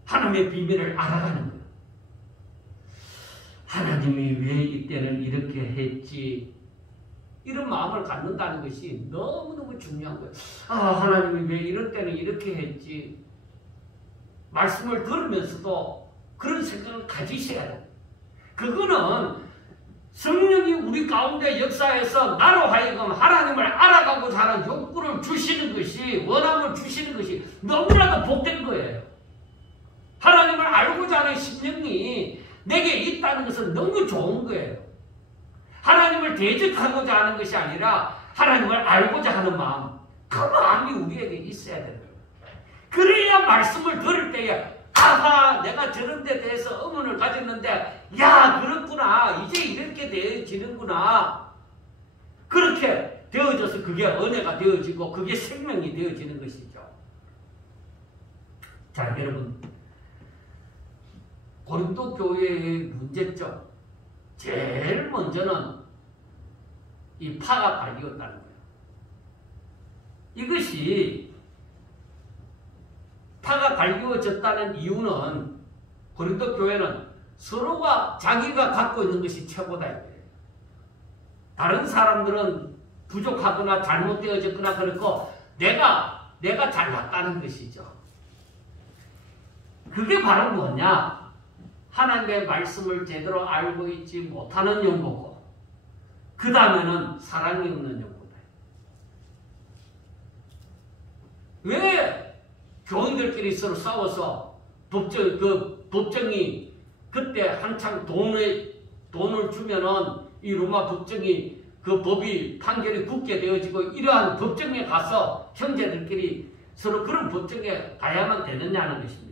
하나님의 비밀을 알아가는 거야. 하나님이 왜 이때는 이렇게 했지? 이런 마음을 갖는다는 것이 너무너무 중요한 거예요. 하나님이 왜 이럴 때는 이렇게 했지? 말씀을 들으면서도 그런 생각을 가지셔야 돼요. 그거는 성령이 우리 가운데 역사해서 나로 하여금 하나님을 알아가고자 하는 욕구를 주시는 것이, 원함을 주시는 것이 너무나도 복된 거예요. 하나님을 알고자 하는 심령이 내게 있다는 것은 너무 좋은 거예요. 하나님을 대적하고자 하는 것이 아니라 하나님을 알고자 하는 마음, 그 마음이 우리에게 있어야 되는 거예요. 그래야 말씀을 들을 때에 아하, 내가 저런 데 대해서 의문을 가졌는데 야, 그렇구나, 이제 이렇게 되어지는구나. 그렇게 되어져서 그게 은혜가 되어지고 그게 생명이 되어지는 것이죠. 자, 여러분, 고린도 교회의 문제점, 제일 먼저는 이 파가 갈리었다는 거예요. 이것이 파가 갈리어졌다는 이유는 고린도 교회는 서로가 자기가 갖고 있는 것이 최고다. 다른 사람들은 부족하거나 잘못되어졌거나 그렇고 내가 잘났다는 것이죠. 그게 바로 뭐냐? 하나님의 말씀을 제대로 알고 있지 못하는 연고고, 그 다음에는 사랑이 없는 연고다. 왜 교인들끼리 서로 싸워서 법정이 그때 한창 돈을 주면은 이 로마 법정이 그 법이 판결이 굳게 되어지고 이러한 법정에 가서 형제들끼리 서로 그런 법정에 가야만 되느냐는 것입니다.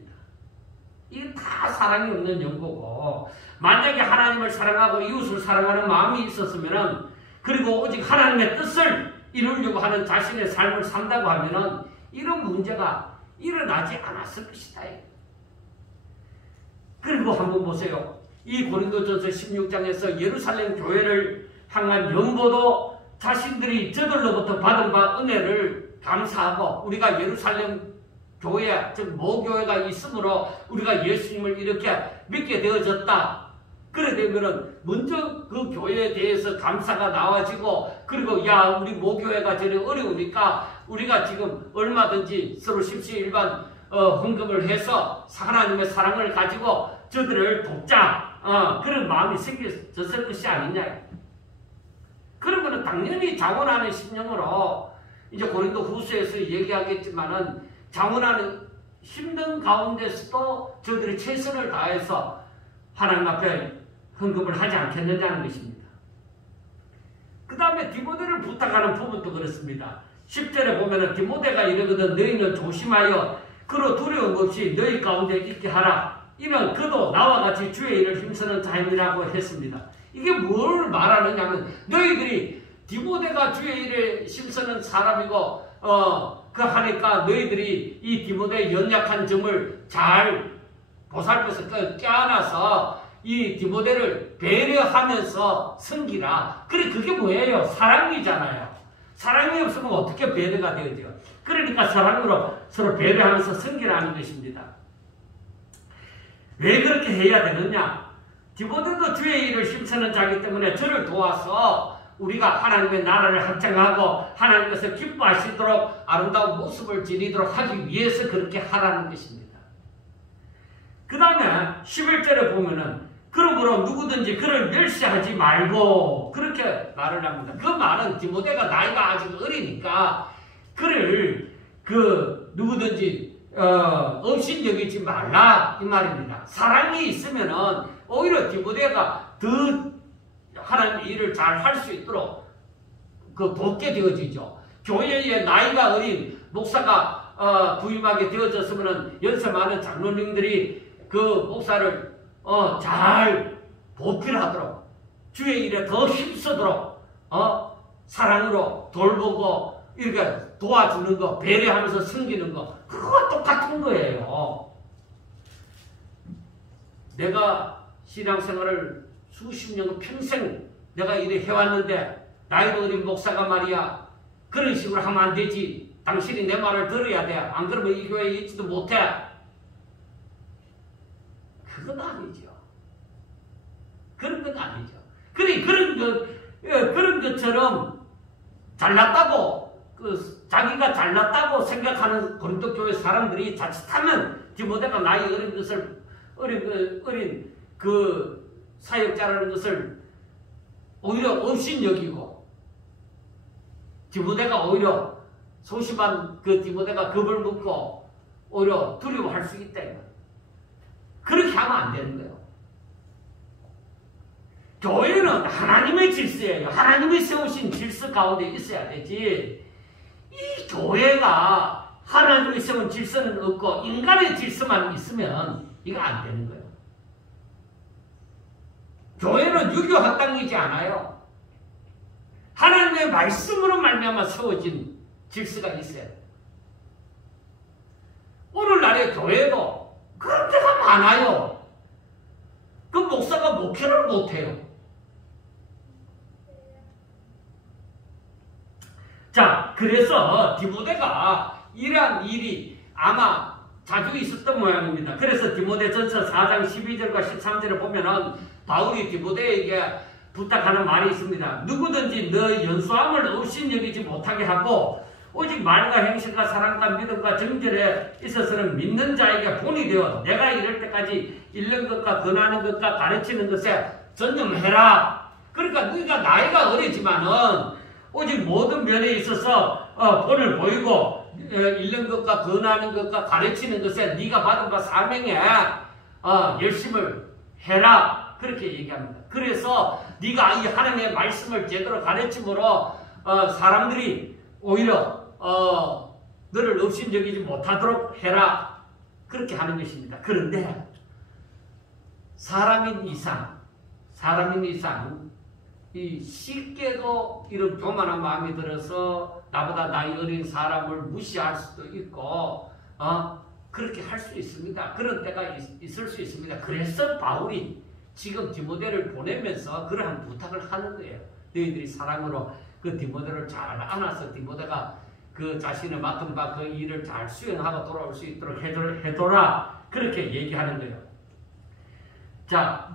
이게 다 사랑이 없는 연고고, 만약에 하나님을 사랑하고 이웃을 사랑하는 마음이 있었으면은, 그리고 오직 하나님의 뜻을 이루려고 하는 자신의 삶을 산다고 하면은 이런 문제가 일어나지 않았을 것이다. 그리고 한번 보세요. 이 고린도전서 16장에서 예루살렘 교회를 향한 연고도 자신들이 저들로부터 받은 바 은혜를 감사하고, 우리가 예루살렘 교회, 즉 모교회가 있으므로 우리가 예수님을 이렇게 믿게 되어졌다. 그래 되면은 먼저 그 교회에 대해서 감사가 나와지고, 그리고 야, 우리 모교회가 저리 어려우니까 우리가 지금 얼마든지 서로 십시일반 헌금을 해서 하나님의 사랑을 가지고 저들을 돕자. 그런 마음이 생겼을 것이 아니냐. 그러면은 당연히 자원하는 심령으로, 이제 고린도 후서에서 얘기하겠지만은, 자원하는 힘든 가운데서도 저들이 최선을 다해서 하나님 앞에 헌금을 하지 않겠느냐는 것입니다. 그 다음에 디모데를 부탁하는 부분도 그렇습니다. 10절에 보면은 디모데가 이러거든, 너희는 조심하여 그로 두려움 없이 너희 가운데 있게 하라. 이는 그도 나와 같이 주의 일을 힘쓰는 자임이라고 했습니다. 이게 뭘 말하느냐면, 너희들이 디모데가 주의 일에 힘쓰는 사람이고 그 하니까 너희들이 이 디모데의 연약한 점을 잘 보살펴서 껴안아서 이 디모데를 배려하면서 섬기라. 그래, 그게 뭐예요? 사랑이잖아요. 사랑이 없으면 어떻게 배려가 되어져요? 그러니까 사랑으로 서로 배려하면서 섬기라는 것입니다. 왜 그렇게 해야 되느냐? 디모데도 주의 일을 힘쓰는 자이기 때문에 저를 도와서 우리가 하나님의 나라를 확장하고 하나님께서 기뻐하시도록 아름다운 모습을 지니도록 하기 위해서 그렇게 하라는 것입니다. 그 다음에 11절에 보면은, 그러므로 누구든지 그를 멸시하지 말고, 그렇게 말을 합니다. 그 말은 디모데가 나이가 아직 어리니까 그를 누구든지 없인 여기지 말라, 이 말입니다. 사랑이 있으면은 오히려 디모데가 더 하나님의 일을 잘 할 수 있도록 돕게 되어지죠. 교회에 나이가 어린 목사가 부임하게 되어졌으면 연세 많은 장로님들이 그 목사를 잘 보필하도록, 주의 일에 더 힘쓰도록 사랑으로 돌보고 이렇게 도와주는 거, 배려하면서 섬기는 거, 그거와 똑같은 거예요. 내가 신앙생활을 수십 년, 평생 내가 이래 해왔는데 나이도 어린 목사가 말이야, 그런 식으로 하면 안 되지. 당신이 내 말을 들어야 돼. 안 그러면 이 교회에 있지도 못해. 그건 아니죠. 그런 건 아니죠. 그런 것처럼 잘났다고, 자기가 잘났다고 생각하는 고린도 교회 사람들이 자칫하면 디모데가 나이 어린 것을, 어린 사역자라는 것을 오히려 없인 여기고, 디모데가 오히려 소심한 디모데가 겁을 먹고 오히려 두려워할 수 있다. 그렇게 하면 안 되는 거예요. 교회는 하나님의 질서예요. 하나님이 세우신 질서 가운데 있어야 되지. 이 교회가 하나님이 세운 질서는 없고 인간의 질서만 있으면 이거 안 되는 거예요. 교회는 유교학 당이지 않아요. 하나님의 말씀으로 말미암아 세워진 질서가 있어요. 오늘날의 교회도 그런 데가 많아요. 그 목사가 목회를 못해요. 자, 그래서 디모데가 이러한 일이 아마 자주 있었던 모양입니다. 그래서 디모데전서 4장 12절과 13절을 보면은 바울이 디모데에게 부탁하는 말이 있습니다. 누구든지 너 연수함을 없이 여기지 못하게 하고 오직 말과 행실과 사랑과 믿음과 정절에 있어서는 믿는 자에게 본이 되어 내가 이럴 때까지 읽는 것과 권하는 것과 가르치는 것에 전념해라. 그러니까 네가 나이가 어리지만은 오직 모든 면에 있어서 본을 보이고 읽는 것과 권하는 것과 가르치는 것에 네가 받은 바 사명에 열심을 해라. 그렇게 얘기합니다. 그래서 네가 이 하나님의 말씀을 제대로 가르침으로 사람들이 오히려 너를 업신여기지 못하도록 해라. 그렇게 하는 것입니다. 그런데 사람인 이상 이 쉽게도 이런 교만한 마음이 들어서 나보다 나이 어린 사람을 무시할 수도 있고 그렇게 할 수 있습니다. 그런 때가 있을 수 있습니다. 그래서 바울이 지금 디모데를 보내면서 그러한 부탁을 하는 거예요. 너희들이 사랑으로 그 디모데를 잘 안아서 디모데가 그 자신을 맡은 바 그 일을 잘 수행하고 돌아올 수 있도록 해둬라. 그렇게 얘기하는 거예요. 자,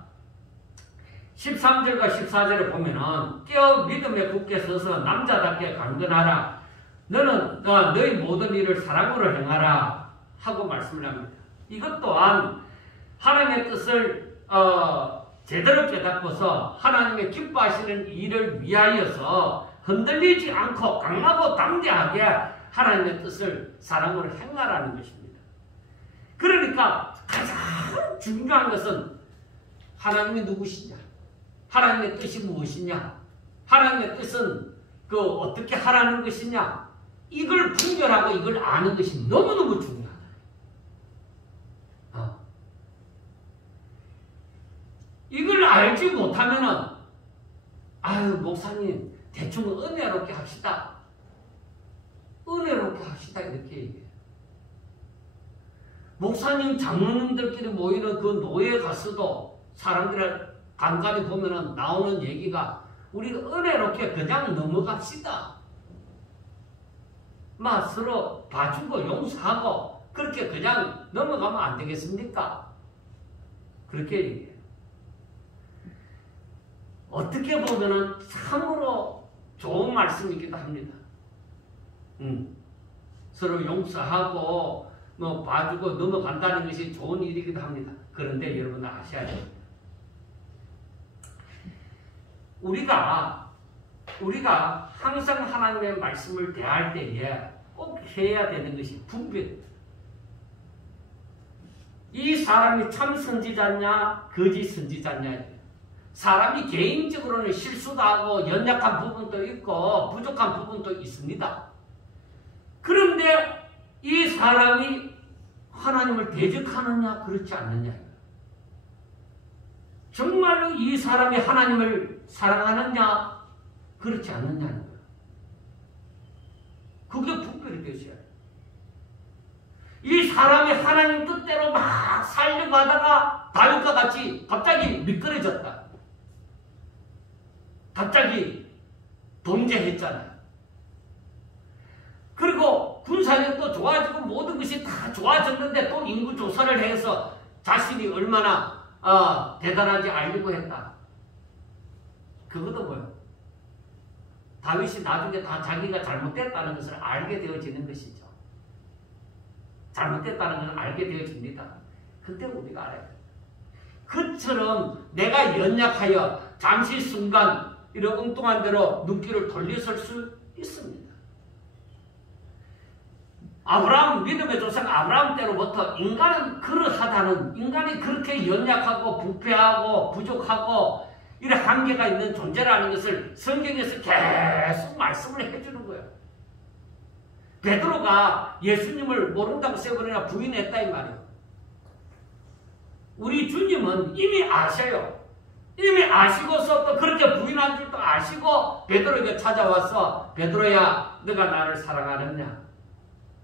13절과 14절을 보면은 깨어 믿음에 굳게 서서 남자답게 강건하라. 너는 너희 모든 일을 사랑으로 행하라 하고 말씀을 합니다. 이것 또한 하나님의 뜻을 제대로 깨닫고서 하나님의 기뻐하시는 일을 위하여서 흔들리지 않고 강하고 담대하게 하나님의 뜻을 사랑으로 행하라는 것입니다. 그러니까 가장 중요한 것은 하나님이 누구시냐? 하나님의 뜻이 무엇이냐? 하나님의 뜻은 어떻게 하라는 것이냐? 이걸 분별하고 이걸 아는 것이 너무너무 중요하다. 이걸 알지 못하면은 아유 목사님 대충 은혜롭게 합시다. 은혜롭게 합시다 이렇게 얘기해요. 목사님 장로님들끼리 모이는 그 노예에 가서도 사람들을 간간히 보면은 나오는 얘기가 우리가 은혜롭게 그냥 넘어갑시다. 막 서로 봐주고 용서하고 그렇게 그냥 넘어가면 안 되겠습니까? 그렇게 얘기해요. 어떻게 보면은 참으로 좋은 말씀이기도 합니다. 서로 용서하고 봐주고 넘어간다는 것이 좋은 일이기도 합니다. 그런데 여러분 아셔야 돼요. 우리가 항상 하나님의 말씀을 대할 때에 꼭 해야 되는 것이 분별입니다. 이 사람이 참 선지자냐 거짓 선지자냐. 사람이 개인적으로는 실수도 하고 연약한 부분도 있고 부족한 부분도 있습니다. 그런데 이 사람이 하나님을 대적하느냐 그렇지 않느냐. 정말로 이 사람이 하나님을 사랑하느냐 그렇지 않느냐는 거예요. 그게 분별이 되셔야 돼요. 이 사람이 하나님 뜻대로 막 살려고 하다가 다윗과 같이 갑자기 미끄러졌다. 갑자기 범죄했잖아요. 그리고 군사력도 좋아지고 모든 것이 다 좋아졌는데 또 인구 조사를 해서 자신이 얼마나 대단한지 알려고 했다. 그것도 뭐예요? 다윗이 나중에 다 자기가 잘못됐다는 것을 알게 되어지는 것이죠. 잘못됐다는 것을 알게 되어집니다. 그때 우리가 알아야 돼요. 그처럼 내가 연약하여 잠시 순간 이런 엉뚱한 대로 눈길을 돌려설 수 있습니다. 아브라함, 믿음의 조상 아브라함 때로부터 인간은 그러하다는, 인간이 그렇게 연약하고 부패하고 부족하고 이런 한계가 있는 존재라는 것을 성경에서 계속 말씀을 해주는 거예요. 베드로가 예수님을 모른다고 세 번이나 부인했다 이 말이에요. 우리 주님은 이미 아셔요. 이미 아시고서 또 그렇게 부인한 줄도 아시고 베드로에게 찾아와서 베드로야 너가 나를 사랑하느냐?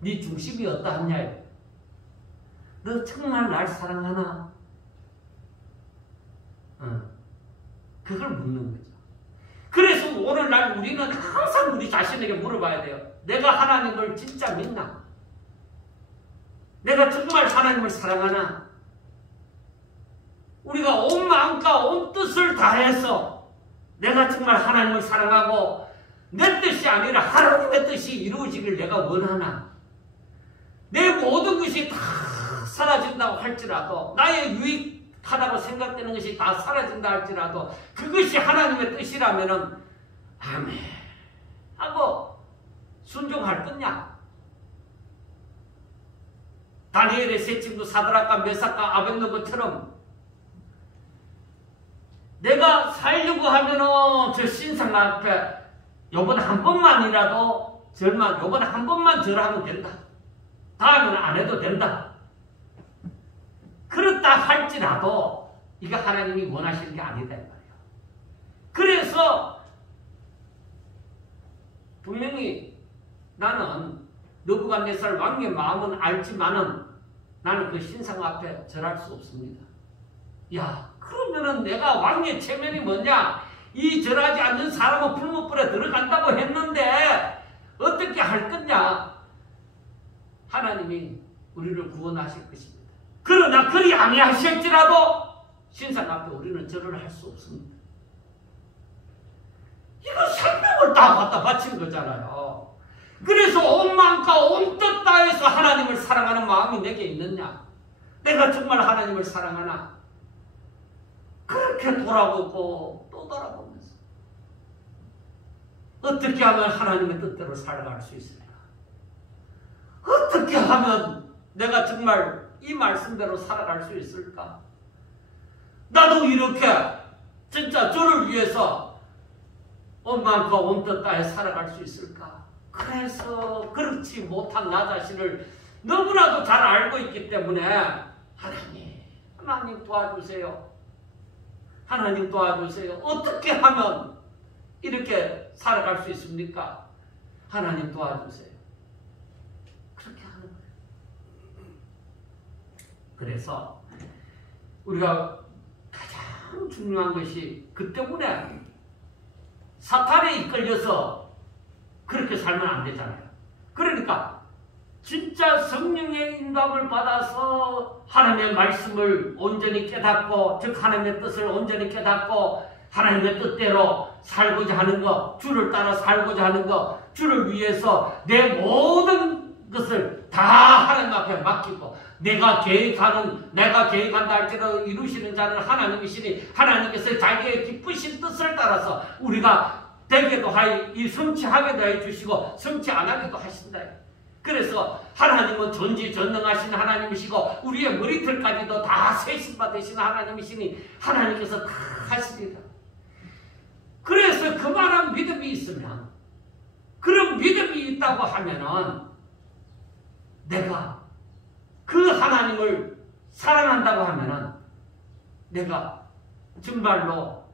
네 중심이 어떠하냐? 너 정말 날 사랑하나? 그걸 묻는 거죠. 그래서 오늘날 우리는 항상 우리 자신에게 물어봐야 돼요. 내가 하나님을 진짜 믿나? 내가 정말 하나님을 사랑하나? 우리가 온 마음과 온 뜻을 다해서 내가 정말 하나님을 사랑하고 내 뜻이 아니라 하나님의 뜻이 이루어지길 내가 원하나? 내 모든 것이 다 사라진다고 할지라도, 나의 유익하다고 생각되는 것이 다 사라진다 할지라도 그것이 하나님의 뜻이라면은 아멘 하고 순종할 거냐? 다니엘의 세 친구 사드락과 메삭과 아벳느고처럼 내가 살려고 하면은 저 신상 앞에 요번 한 번만이라도 요번 한 번만 절하면 된다. 다음에는 안 해도 된다. 그렇다 할지라도 이게 하나님이 원하시는 게 아니다 이 말이에요. 그래서 분명히 나는 느부갓네살 왕의 마음은 알지만은 나는 그 신상 앞에 절할 수 없습니다. 야, 그러면은 내가 왕의 체면이 뭐냐? 이 절하지 않는 사람은 불못불에 들어간다고 했는데 어떻게 할 거냐? 하나님이 우리를 구원하실 것입니다. 그러나 그리 아니하실지라도 신상 앞에 우리는 절을 할 수 없습니다. 이거 생명을 다 갖다 바친 거잖아요. 그래서 온 마음과 온 뜻 다해서 하나님을 사랑하는 마음이 내게 있느냐? 내가 정말 하나님을 사랑하나? 그렇게 돌아보고 또 돌아보면서 어떻게 하면 하나님의 뜻대로 살아갈 수 있을까? 어떻게 하면 내가 정말 이 말씀대로 살아갈 수 있을까? 나도 이렇게 진짜 주를 위해서 온 마음과 온 뜻 다해 살아갈 수 있을까? 그래서 그렇지 못한 나 자신을 너무나도 잘 알고 있기 때문에 하나님 도와주세요. 하나님 도와주세요. 어떻게 하면 이렇게 살아갈 수 있습니까? 하나님 도와주세요. 그렇게 하는 거예요. 그래서 우리가 가장 중요한 것이 그 때문에 사탄에 이끌려서 그렇게 살면 안 되잖아요. 그러니까 진짜 성령의 인도함을 받아서 하나님의 말씀을 온전히 깨닫고, 즉 하나님의 뜻을 온전히 깨닫고 하나님의 뜻대로 살고자 하는 것, 주를 따라 살고자 하는 것, 주를 위해서 내 모든 것을 다 하나님 앞에 맡기고, 내가 계획한다 할지라도 이루시는 자는 하나님이시니 하나님께서 자기의 기쁘신 뜻을 따라서 우리가 되게도 성취하게도 해주시고 성취 안 하게도 하신다. 그래서 하나님은 전지전능하신 하나님이시고 우리의 머리털까지도 다 세심바 되신 하나님이시니 하나님께서 다 하시리라. 그래서 그만한 믿음이 있으면, 그런 믿음이 있다고 하면은 내가 그 하나님을 사랑한다고 하면은 내가 정말로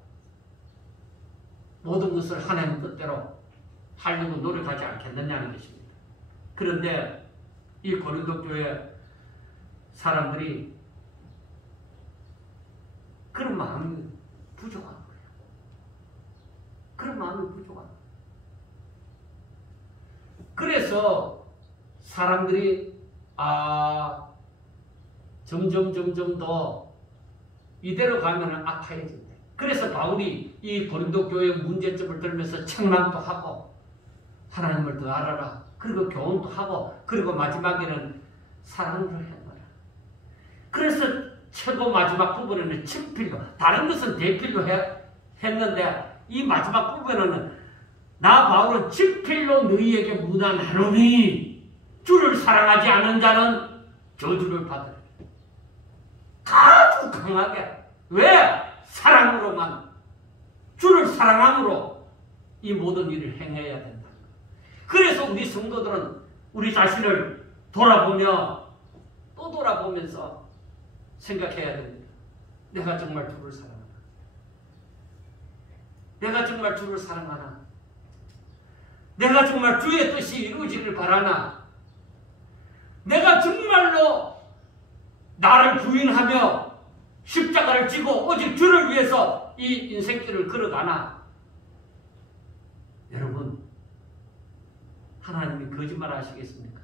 모든 것을 하나님 뜻대로 하려고 노력하지 않겠느냐는 것입니다. 그런데 이 고린도 교회 사람들이 그런 마음이 부족한 거예요. 그런 마음이 부족한 거예요. 그래서 사람들이 점점 더 이대로 가면 악화해진다. 그래서 바울이 이 고린도 교회의 문제점을 들면서 책망도 하고 하나님을 더 알아라, 그리고 교훈도 하고, 그리고 마지막에는 사랑을 해놔라. 그래서 최고 마지막 부분에는 친필로, 다른 것은 대필로 했는데 이 마지막 부분에는 나 바울은 친필로 너희에게 문안하노니 주를 사랑하지 않은 자는 저주를 받으리라. 아주 강하게. 왜? 사랑으로만, 주를 사랑함으로 이 모든 일을 행해야 된다. 그래서 우리 성도들은 우리 자신을 돌아보며 또 돌아보면서 생각해야 됩니다. 내가 정말 주를 사랑하나? 내가 정말 주를 사랑하나? 내가 정말 주의 뜻이 이루어지길 바라나? 내가 정말로 나를 부인하며 십자가를 지고 오직 주를 위해서 이 인생길을 걸어가나? 하나님이 거짓말 하시겠습니까?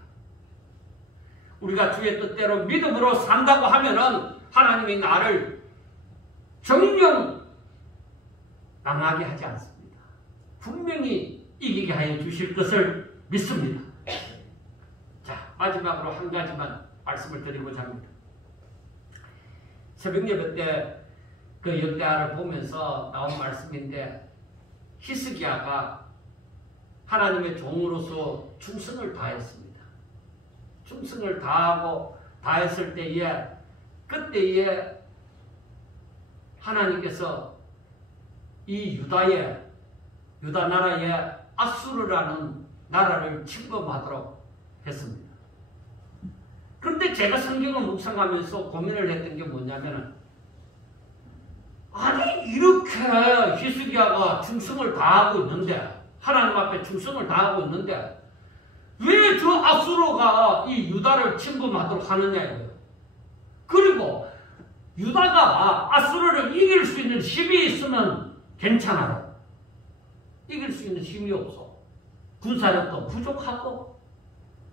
우리가 주의 뜻대로 믿음으로 산다고 하면은 하나님이 나를 정령 망하게 하지 않습니다. 분명히 이기게 하여 주실 것을 믿습니다. 자, 마지막으로 한 가지만 말씀을 드리고자 합니다. 새벽 예배 때 그 역대하를 보면서 나온 말씀인데 히스기야가 하나님의 종으로서 충성을 다했습니다. 충성을 다하고 다했을 때에 그때에 하나님께서 이 유다 나라에 아수르라는 나라를 침범하도록 했습니다. 그런데 제가 성경을 묵상하면서 고민을 했던 게 뭐냐면, 아니 이렇게 히스기야가 충성을 다하고 있는데, 하나님 앞에 충성을 다하고 있는데 왜 저 아수르가 이 유다를 침범하도록 하느냐예요. 그리고 유다가 아수르를 이길 수 있는 힘이 있으면 괜찮아요. 이길 수 있는 힘이 없어. 군사력도 부족하고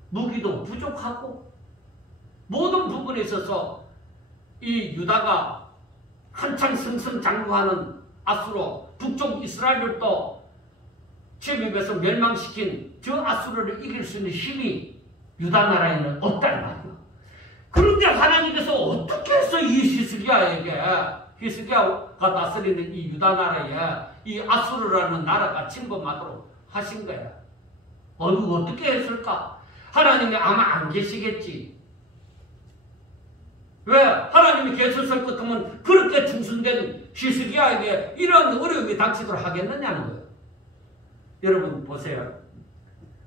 무기도 부족하고 모든 부분에 있어서 이 유다가 한창 승승장구하는 아수르, 북쪽 이스라엘들도 침입해서 멸망시킨 저 아수르를 이길 수 있는 힘이 유다 나라에는 없단 말이에요. 그런데 하나님께서 어떻게 해서 이 히스기야가 다스리는 이 유다 나라에 이 아수르라는 나라가 침범하도록 하신 거예요. 어떻게 했을까? 하나님이 아마 안 계시겠지. 왜? 하나님이 계셨을 것 같으면 그렇게 충성된 히스기야에게 이런 어려움이 닥치도록 하겠느냐는 거예요. 여러분 보세요.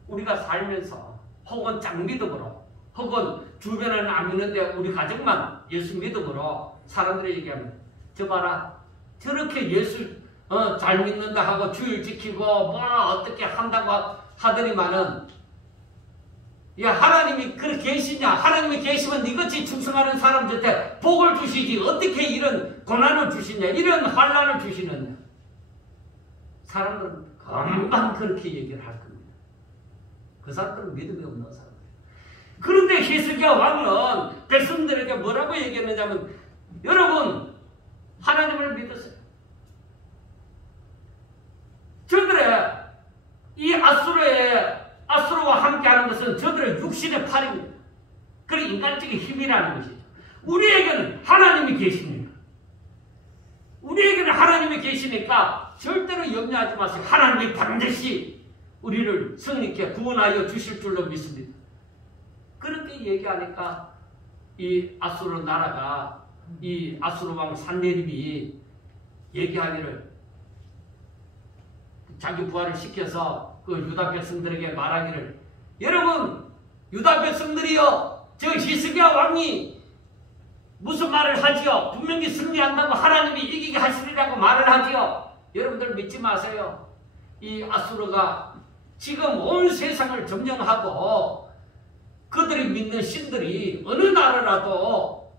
우리가 살면서 혹은 짱믿음으로 혹은 주변에는 안 믿는데 우리 가정만 예수 믿음으로 사람들이 얘기하면, 저 봐라, 저렇게 예수 잘 믿는다 하고 주일 지키고 뭐 어떻게 한다고 하더니만은, 야, 하나님이 그렇게 계시냐? 하나님이 계시면 니같이 충성하는 사람들한테 복을 주시지 어떻게 이런 고난을 주시냐, 이런 환난을 주시느냐. 사람들은 금방 그렇게 얘기를 할 겁니다. 그 사람들은 믿음이 없는 사람들이에요. 그런데 히스기야 왕은 백성들에게 뭐라고 얘기했느냐면, 여러분 하나님을 믿으세요. 저들의 이 아수르와 함께하는 것은 저들의 육신의 팔입니다. 그런 인간적인 힘이라는 것이죠. 우리에게는 하나님이 계십니다. 우리에게는 하나님이 계시니까 절대로 염려하지 마세요. 하나님이 반드시 우리를 성령께 구원하여 주실 줄로 믿습니다. 그렇게 얘기하니까 이 아수르 나라가, 이 아수르 왕 산헤립이 얘기하기를, 자기 부하를 시켜서 그 유다 백성들에게 말하기를, 여러분 유다 백성들이여, 저 히스기야 왕이 무슨 말을 하지요? 분명히 승리한다고, 하나님이 이기게 하시리라고 말을 하지요. 여러분들 믿지 마세요. 이 아수르가 지금 온 세상을 점령하고 그들이 믿는 신들이 어느 나라라도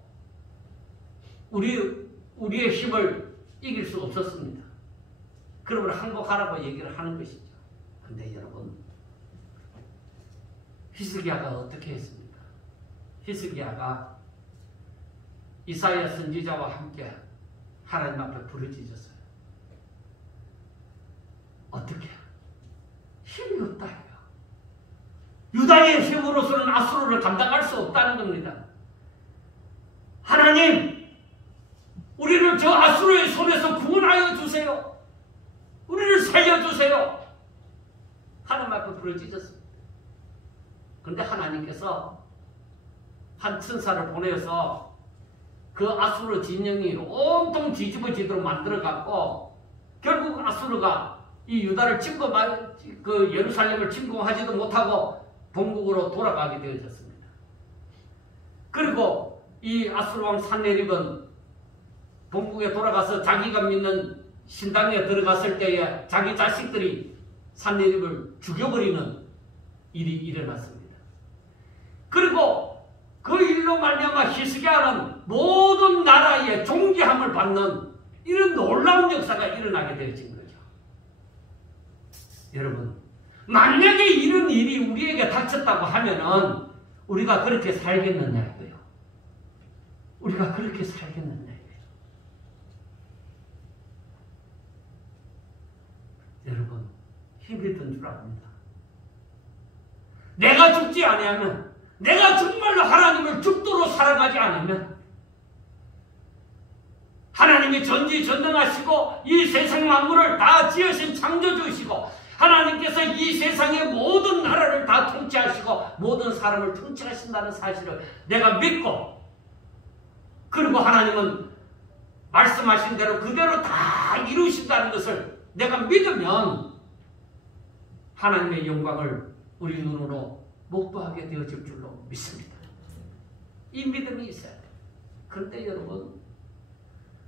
우리의 힘을 이길 수 없었습니다. 그러면 항복하라고 얘기를 하는 것이죠. 근데 여러분, 히스기야가 어떻게 했습니까? 히스기야가 이사야 선지자와 함께 하나님 앞에 부르짖었어요. 어떻게? 힘이 없다. 유다의 힘으로서는 아수르를 감당할 수 없다는 겁니다. 하나님, 우리를 저 아수르의 손에서 구원하여 주세요. 우리를 살려주세요. 하나님 앞에 부르짖었습니다. 그런데 하나님께서 한 천사를 보내서 그 아수르 진영이 온통 뒤집어지도록 만들어갖고 결국 아수르가 이 유다를 그 예루살렘을 침공하지도 못하고 본국으로 돌아가게 되어졌습니다. 그리고 이 아수르 왕 산헤립은 본국에 돌아가서 자기가 믿는 신당에 들어갔을 때에 자기 자식들이 산헤립을 죽여버리는 일이 일어났습니다. 그리고 그 일로 말미암아 히스기야는 모든 나라의 존귀함을 받는 이런 놀라운 역사가 일어나게 되어진 거죠. 여러분, 만약에 이런 일이 우리에게 닥쳤다고 하면은 우리가 그렇게 살겠느냐고요. 우리가 그렇게 살겠느냐고요. 여러분, 힘이 든 줄 압니다. 내가 죽지 아니하면, 내가 정말로 하나님을 죽도록 살아가지 않으면, 하나님이 전지전능하시고 이 세상 만물을 다 지으신 창조주시고 하나님께서 이 세상의 모든 나라를 다 통치하시고 모든 사람을 통치하신다는 사실을 내가 믿고, 그리고 하나님은 말씀하신 대로 그대로 다 이루신다는 것을 내가 믿으면 하나님의 영광을 우리 눈으로 목도하게 되어질 줄로 믿습니다. 이 믿음이 있어야 돼요. 그런데 여러분,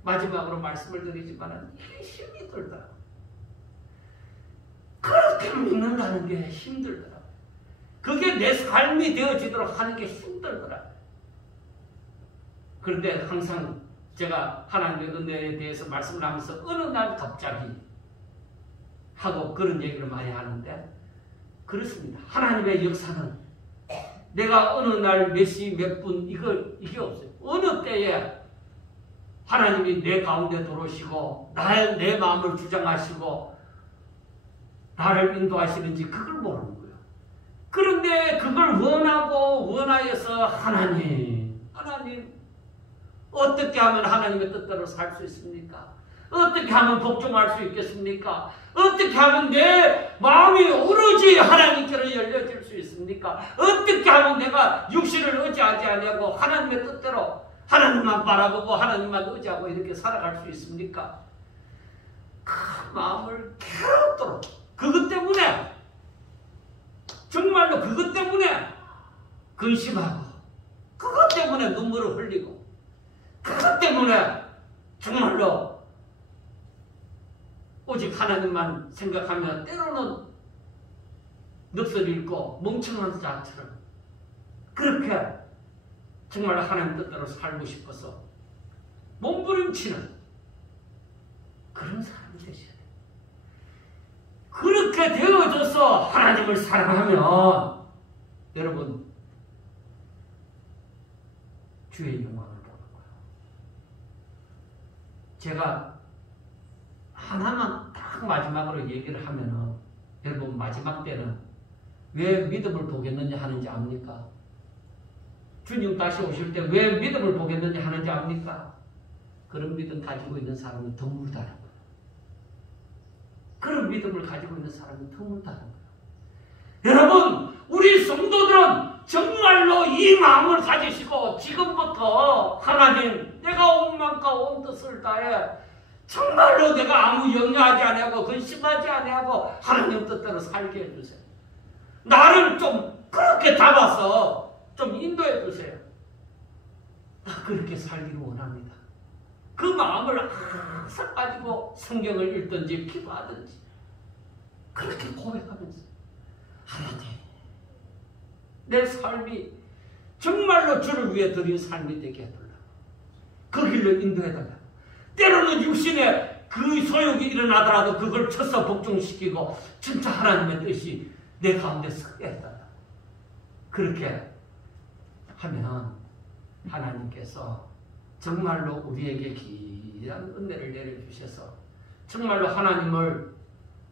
마지막으로 말씀을 드리지만 이게 힘이 들더라고요. 그렇게 믿는다는 게 힘들더라고요. 그게 내 삶이 되어지도록 하는 게 힘들더라고요. 그런데 항상 제가 하나님의 은혜에 대해서 말씀을 하면서 어느 날 갑자기 하고 그런 얘기를 많이 하는데, 그렇습니다. 하나님의 역사는 내가 어느 날 몇 시 몇 분 이게 없어요. 어느 때에 하나님이 내 가운데 들어오시고 내 마음을 주장하시고 나를 인도하시는지 그걸 모르는 거예요. 그런데 그걸 원하여서 하나님 어떻게 하면 하나님의 뜻대로 살 수 있습니까? 어떻게 하면 복종할 수 있겠습니까? 어떻게 하면 내 마음이 오로지 하나님께로 열려질 수 있습니까? 어떻게 하면 내가 육신을 의지하지 아니하고 하나님의 뜻대로 하나님만 바라보고 하나님만 의지하고 이렇게 살아갈 수 있습니까? 그 마음을 괴롭도록, 그것 때문에 정말로 그것 때문에 근심하고, 그것 때문에 눈물을 흘리고, 그것 때문에 정말로 오직 하나님만 생각하며 때로는 넋을 잃고 멍청한 자처럼 그렇게 정말 하나님 뜻대로 살고 싶어서 몸부림치는 그런 사람이 되셔야 돼요. 그렇게 되어져서 하나님을 사랑하면 여러분 주의 영광을 보는 거예요. 제가 하나만 딱 마지막으로 얘기를 하면은, 여러분 마지막 때는 왜 믿음을 보겠느냐 하는지 압니까? 주님 다시 오실 때 왜 믿음을 보겠느냐 하는지 압니까? 그런 믿음 가지고 있는 사람은 드물다는 거예요. 그런 믿음을 가지고 있는 사람은 드물다는 거예요. 여러분, 우리 성도들은 정말로 이 마음을 가지시고 지금부터 하나님, 내가 온 마음과 온 뜻을 다해 정말로 내가 아무 염려하지 아니하고 근심하지 아니하고 하나님 뜻대로 살게 해주세요. 나를 좀 그렇게 잡아서 좀 인도해 주세요. 나 그렇게 살기를 원합니다. 그 마음을 항상 가지고 성경을 읽든지 기도하든지 그렇게 고백하면서 하나님, 내 삶이 정말로 주를 위해 드린 삶이 되게 해달라. 그 길로 인도해달라. 때로는 육신에 그 소욕이 일어나더라도 그걸 쳐서 복종시키고 진짜 하나님의 뜻이 내 가운데 서게 해달라. 그렇게 하면 하나님께서 정말로 우리에게 귀한 은혜를 내려주셔서 정말로 하나님을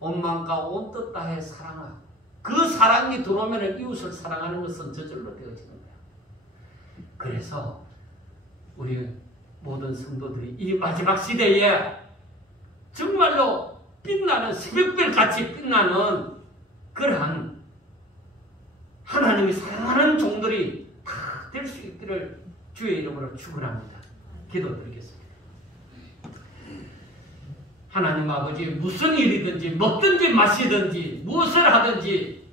온 마음과 온 뜻 다해 사랑하고, 그 사랑이 들어오면 이웃을 사랑하는 것은 저절로 되어지는 거예요. 그래서 우리 모든 성도들이 이 마지막 시대에 정말로 빛나는 새벽별같이 빛나는 그러한 하나님이 사랑하는 종들이 다 될 수 있기를 주의 이름으로 축원합니다. 기도드리겠습니다. 하나님 아버지, 무슨 일이든지 먹든지 마시든지 무엇을 하든지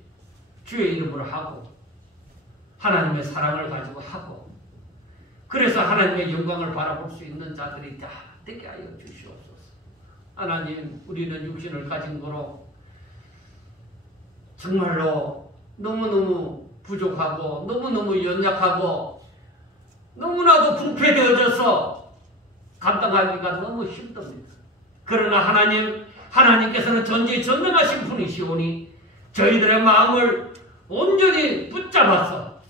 주의 이름으로 하고 하나님의 사랑을 가지고 하고, 그래서 하나님의 영광을 바라볼 수 있는 자들이 다 되게 하여 주시옵소서. 하나님, 우리는 육신을 가진 거로 정말로 너무너무 부족하고 너무너무 연약하고 너무나도 부패되어져서 감당하기가 너무 힘듭니다. 그러나 하나님께서는 전지전능하신 분이시오니 저희들의 마음을 온전히 붙잡아서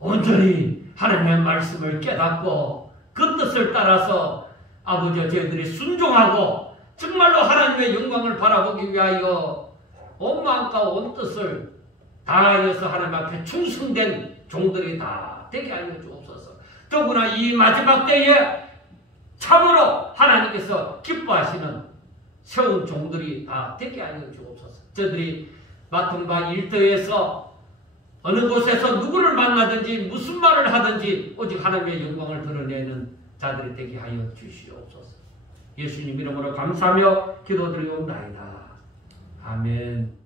온전히 하나님의 말씀을 깨닫고 그 뜻을 따라서 아버지 저희들이 순종하고 정말로 하나님의 영광을 바라보기 위하여 온 마음과 온 뜻을 다하여서 하나님 앞에 충성된 종들이 다 되게 하여 주옵소서. 더구나 이 마지막 때에 참으로 하나님께서 기뻐하시는 세운 종들이 다 되게 하여 주옵소서. 저들이 맡은 바 일터에서 어느 곳에서 누구를 만나든지 무슨 말을 하든지 오직 하나님의 영광을 드러내는 자들이 되게 하여 주시옵소서. 예수님 이름으로 감사하며 기도드리옵나이다. 아멘.